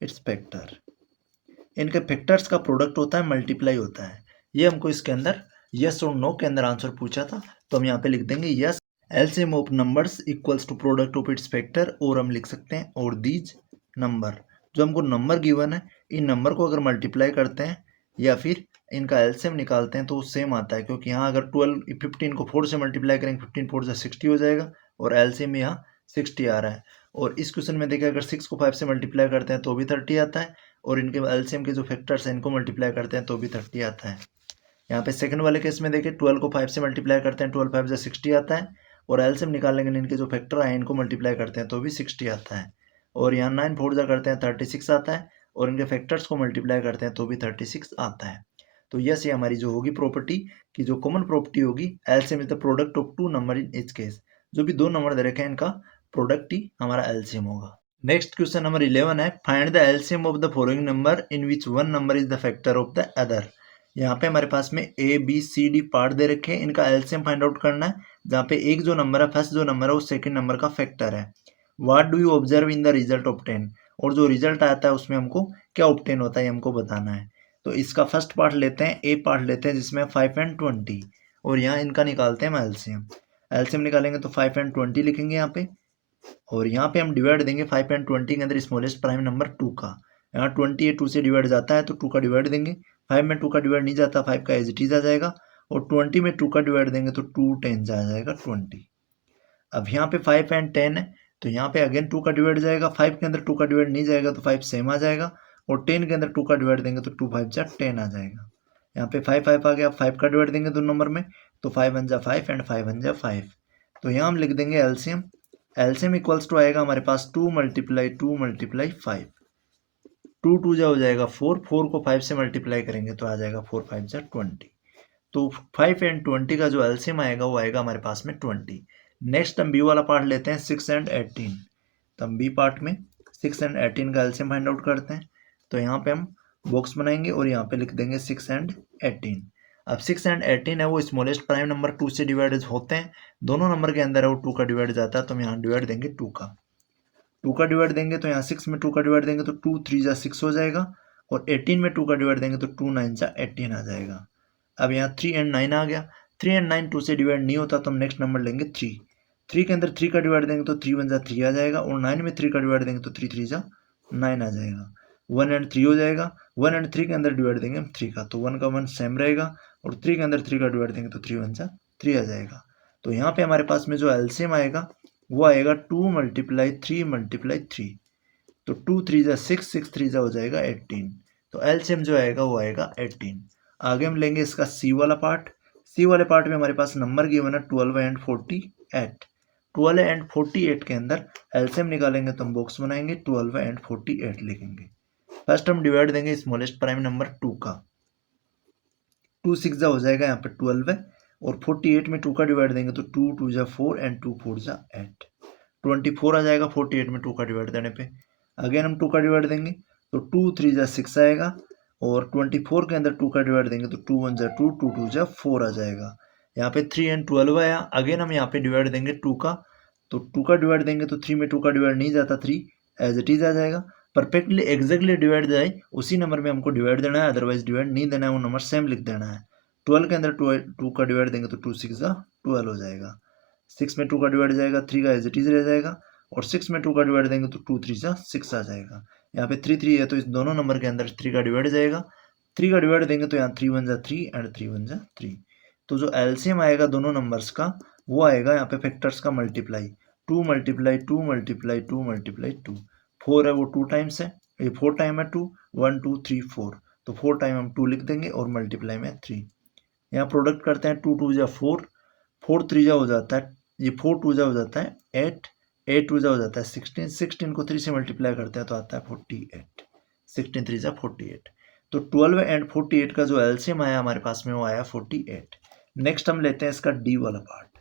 its factor, इनके फैक्टर्स का प्रोडक्ट होता है, मल्टीप्लाई होता है। ये हमको इसके अंदर यस और नो के अंदर आंसर पूछा था, तो हम यहाँ पे लिख देंगे yes LCM of numbers equals to product of its factor, और हम लिख सकते हैं और दीज नंबर, जो हमको नंबर गिवन है इन नंबर को अगर मल्टीप्लाई करते हैं या फिर इनका एलसीएम निकालते हैं तो सेम आता है, क्योंकि यहाँ अगर 15 को 4 से मल्टीप्लाई करेंगे 15 4 से 60 हो जाएगा, और एलसीएम यहाँ 60 आ रहा है। और इस क्वेश्चन में देखिए अगर 6 को 5 से मल्टीप्लाई करते हैं तो भी 30 आता है, और इनके एलसीएम के जो फैक्टर्स हैं इनको मल्टीप्लाई करते हैं तो भी 30 आता है। यहाँ पे सेकंड वाले केस में देखिए 12 को 5 से मल्टीप्लाई करते हैं, 12 5 जा 60 आता है, और एलसीएम निकालने के लिए इनके जो फैक्टर आए इनको मल्टीप्लाई करते हैं तो भी 60 आता है, और यहाँ 9 4 जा करते हैं 36 आता है, और इनके फैक्टर्स को मल्टीप्लाई करते हैं तो भी 36 आता है। तो यस ये हमारी जो होगी प्रॉपर्टी की जो कॉमन प्रॉपर्टी होगी, LCM is the product of 2 number in each case, जो भी 2 नंबर दे रखे हैं इनका प्रोडक्ट ही हमारा एलसीएम होगा। नेक्स्ट क्वेश्चन नंबर 11 है, find the LCM of the following number in which one number is the factor of the other. यहाँ पे हमारे पास में A B C D part दे रखे हैं, इनका एलसीएम फाइंड आउट करना है, जहाँ पे एक जो नंबर है फर्स्ट जो नंबर है वो सेकंड नंबर का फैक्टर है। What do you observe in the result obtain, और जो रिजल्ट आता है उसमें हमको क्या ऑब्टेन होता है हमको बताना है। तो इसका फर्स्ट पार्ट लेते हैं, ए पार्ट लेते हैं जिसमें 5 एंड 20, और यहाँ इनका निकालते हैं हम एलसीएम। एलसीएम निकालेंगे तो 5 एंड 20 लिखेंगे यहाँ पे, और यहाँ पे हम डिवाइड देंगे 5 एंड 20 के अंदर स्मॉलेस्ट प्राइम नंबर 2 का। यहाँ 20 2 से डिवाइड जाता है तो 2 का डिवाइड देंगे, 5 में 2 का डिवाइड नहीं जाता, 5 का एज इट इज आ जाएगा, और 20 में 2 का डिवाइड देंगे तो 2 10 आ जाएगा 20। अब यहाँ पे 5 एंड 10 है, तो यहाँ पे अगेन 2 का डिवाइड जाएगा, 5 के अंदर 2 का डिवाइड नहीं जाएगा तो 5 सेम आ जाएगा, और 10 के अंदर 2 का डिवाइड देंगे तो 2 5 जा 10 आ जाएगा। यहाँ पे 5 5 आ गया, 5 का डिवाइड देंगे 2 नंबर में तो 5 1 जा 5 एंड 5 1 जा 5। तो यहाँ हम लिख देंगे एलसीएम, एलसीएम इक्वल्स टू आएगा हमारे पास 2 × 5, 2 2 जा हो जाएगा 4, 4 को 5 से मल्टीप्लाई करेंगे तो आ जाएगा 4 5 जा 20। तो 5 एंड 20 का जो एलसीएम आएगा वो आएगा हमारे पास में 20। नेक्स्ट हम बी वाला पार्ट लेते हैं 6 एंड 18, तो हम बी पार्ट में 6 एंड 18 का एलसीएम फाइंड आउट करते हैं। तो यहाँ पे हम बॉक्स बनाएंगे और यहाँ पे लिख देंगे 6 एंड 18। अब 6 एंड 18 है वो स्मॉलेस्ट प्राइम नंबर 2 से डिवाइड होते हैं, दोनों नंबर के अंदर है वो 2 का डिवाइड जाता है, तो हम यहाँ डिवाइड देंगे 2 का, 2 का डिवाइड देंगे तो यहाँ 6 में 2 का डिवाइड देंगे तो 2 3 जा 6 हो जाएगा, और 18 में 2 का डिवाइड देंगे तो 2 9 जा 18 आ जाएगा। अब यहाँ 3 एंड 9 आ गया, 3 एंड 9 2 से डिवाइड नहीं होता तो हम नेक्स्ट नंबर लेंगे 3, 3 के अंदर 3 का डिवाइड देंगे तो 3 1 जा 3 आ जाएगा, और 9 में 3 का डिवाइड देंगे तो 3 3 जा 9 आ जाएगा। 1 एंड 3 हो जाएगा, 1 एंड 3 के अंदर डिवाइड देंगे हम 3 का, तो 1 का 1 सेम रहेगा, और 3 के अंदर 3 का डिवाइड देंगे तो 3 1 जा 3 आ जाएगा। तो यहाँ पे हमारे पास में जो एलसीएम आएगा वो आएगा 2 × 3 × 3, तो 2 3 जा 6, 6 3 जा हो जाएगा 18। तो एलसीएम जो आएगा वो आएगा 18। आगे हम लेंगे इसका सी वाला पार्ट, सी वाले पार्ट में हमारे पास नंबर गिवन है 12 एंड 48, 12 एंड 48 के अंदर एलसीएम निकालेंगे तो हम बॉक्स बनाएंगे 12 एंड 48 लिखेंगे। फर्स्ट हम डिवाइड देंगे स्मॉलेस्ट प्राइम नंबर 2 का, 2 6 जा हो जाएगा यहाँ पे 12 है, और 48 में 2 का डिवाइड देंगे तो 2 2 जा 4 एंड 2 4 जा 8, 24 आ जाएगा 48 में 2 का डिवाइड देने पे। अगेन हम 2 का डिवाइड देंगे तो 2 3 जा 6 आएगा, और 24 के अंदर 2 का डिवाइड देंगे तो 2 1 जा 2, 2 2 जा 4 आ जाएगा। यहाँ पे 3 एंड 12 आया। अगेन हम यहाँ पे डिवाइड देंगे 2 का, तो 2 का डिवाइड देंगे तो 3 में 2 का डिवाइड नहीं जाता, 3 एज इट इज आ जाएगा। परफेक्टली एग्जैक्टली डिवाइड जाए उसी नंबर में हमको डिवाइड देना है, अदरवाइज डिवाइड नहीं देना है, वो नंबर सेम लिख देना है। 12 के अंदर 2 का डिवाइड देंगे तो 2 6 जा 12 हो जाएगा। 6 में 2 का डिवाइड जाएगा, 3 का एज इट इज रह जाएगा। और 6 में 2 का डिवाइड देंगे तो 2 3 जा 6 आ जाएगा। यहाँ पे 3 3 है तो इस दोनों नंबर के अंदर 3 का डिवाइड जाएगा। 3 का डिवाइड देंगे तो यहाँ 3 1 जा 3 एंड 3 1 जा 3। तो जो एलसीएम आएगा दोनों नंबर्स का वो आएगा यहाँ पे फैक्टर्स का मल्टीप्लाई, 2 मल्टीप्लाई 2 मल्टीप्लाई 2 मल्टीप्लाई 2। 4 है वो 2 टाइम्स है, ये 4 टाइम है 2, 1 2 3 4, तो 4 टाइम हम 2 लिख देंगे और मल्टीप्लाई में 3। यहाँ प्रोडक्ट करते हैं, 2 2 जा 4, 4 3 जा हो जाता है, ये 4 2 जा हो जाता है 8, 8 2 जा हो जाता है 16, 16 को 3 से मल्टीप्लाई करते हैं तो आता है 48, 16 3 जा 48। तो 12 एंड 48 का जो एलसीएम आया हमारे पास में वो आया 48। नेक्स्ट हम लेते हैं इसका डी वाला पार्ट।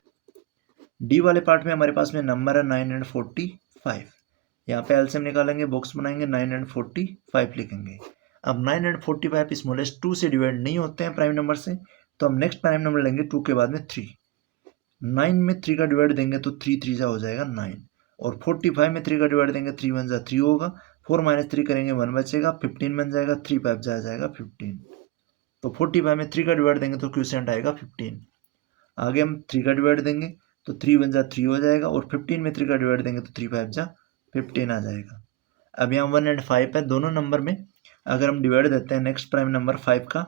डी वाले पार्ट में हमारे पास में नंबर है 9 एंड 45। यहाँ पे एलसीएम निकालेंगे, बॉक्स बनाएंगे, 9 एंड 45 लिखेंगे। अब 9 एंड 45 स्मॉलेस्ट 2 से डिवाइड नहीं होते हैं प्राइम नंबर से, तो हम नेक्स्ट प्राइम नंबर लेंगे 2 के बाद में 3। 9 में 3 का डिवाइड देंगे तो 3 3 जा हो जाएगा 9, और 45 में 3 का डिवाइड देंगे 3 1 जा 3 होगा, 4 माइनस 3 करेंगे 1 बचेगा, 15 बन जाएगा, 3 5 जा जाएगा 15। तो 45 में 3 का डिवाइड देंगे तो क्वेश्चन आएगा 15। आगे हम 3 का डिवाइड देंगे तो 3 1 जा 3 हो जाएगा, और 15 में 3 का डिवाइड देंगे तो 3 5 जा 15 आ जाएगा। अब यहाँ 1 एंड 5 है दोनों नंबर में, अगर हम डिवाइड देते हैं नेक्स्ट प्राइम नंबर 5 का,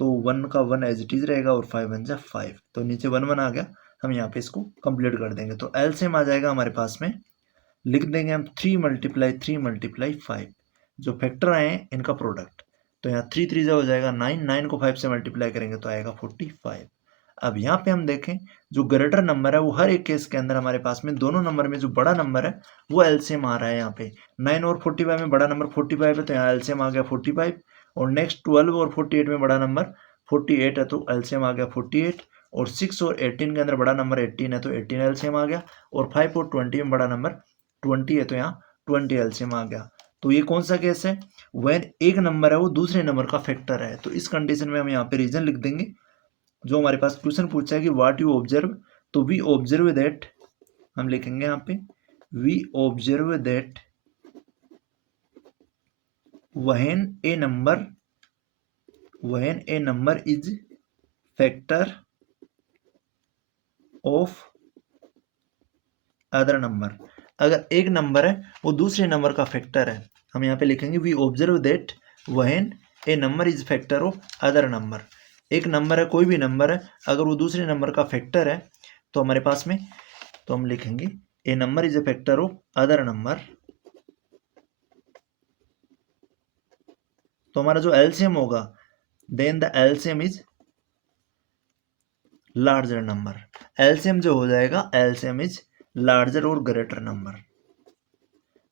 तो 1 का 1 एज इट इज रहेगा और 5 1 जा 5, तो नीचे 1 1 आ गया। हम यहाँ पे इसको कंप्लीट कर देंगे तो एलसीएम आ जाएगा हमारे पास में, लिख देंगे हम 3 मल्टीप्लाई 3 मल्टीप्लाई 5, जो फैक्टर आए हैं इनका प्रोडक्ट। तो यहाँ 3 3 जा हो जाएगा 9, 9 को 5 से मल्टीप्लाई करेंगे तो आएगा 45। अब यहाँ पे हम देखें जो ग्रेटर नंबर है वो हर एक केस के अंदर हमारे पास में दोनों नंबर में जो बड़ा नंबर है वो एलसीएम आ रहा है। यहाँ पे 9 और 45 में बड़ा नंबर 45 है तो यहाँ एलसीएम आ गया 45, और नेक्स्ट 12 और 48 में बड़ा नंबर 48 है तो एलसीएम आ गया 48, और 6 और 18 के अंदर बड़ा नंबर 18 है तो 18 एलसीएम आ गया, और 5 और 20 में बड़ा नंबर 20 है तो यहाँ 20 एलसीएम आ गया। तो ये कौन सा केस है, व्हेन एक नंबर है वो दूसरे नंबर का फैक्टर है। तो इस कंडीशन में हम यहाँ पे रीजन लिख देंगे। जो हमारे पास क्वेश्चन पूछा है कि व्हाट यू ऑब्जर्व, तो वी ऑब्जर्व दैट, हम लिखेंगे यहाँ पे we observe that when a number is factor of other number. अगर एक नंबर है वो दूसरे नंबर का फैक्टर है, हम यहाँ पे लिखेंगे we observe that when a number is factor of other number. एक नंबर है, कोई भी नंबर है, अगर वो दूसरे नंबर का फैक्टर है तो हमारे पास में, तो हम लिखेंगे a number is a factor of other number. तो हमारा जो एलसीएम होगा, then the LCM is larger number. LCM जो हो जाएगा, एलसीएम इज लार्जर और ग्रेटर नंबर।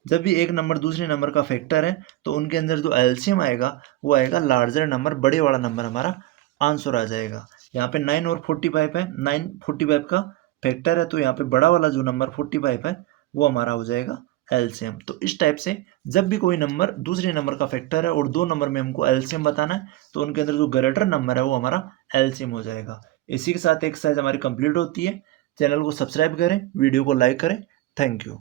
जब भी एक नंबर दूसरे नंबर का फैक्टर है तो उनके अंदर जो एलसीएम आएगा वो आएगा लार्जर नंबर, बड़े वाला नंबर हमारा आंसर आ जाएगा। यहाँ पे 9 और 45 है, 9 45 का फैक्टर है तो यहाँ पे बड़ा वाला जो नंबर 45 है वो हमारा हो जाएगा एलसीएम। तो इस टाइप से जब भी कोई नंबर दूसरे नंबर का फैक्टर है और दो नंबर में हमको एलसीएम बताना है तो उनके अंदर जो ग्रेटर नंबर है वो हमारा एलसीएम हो जाएगा। इसी के साथ एक्सरसाइज हमारी कंप्लीट होती है। चैनल को सब्सक्राइब करें, वीडियो को लाइक करें। Thank you.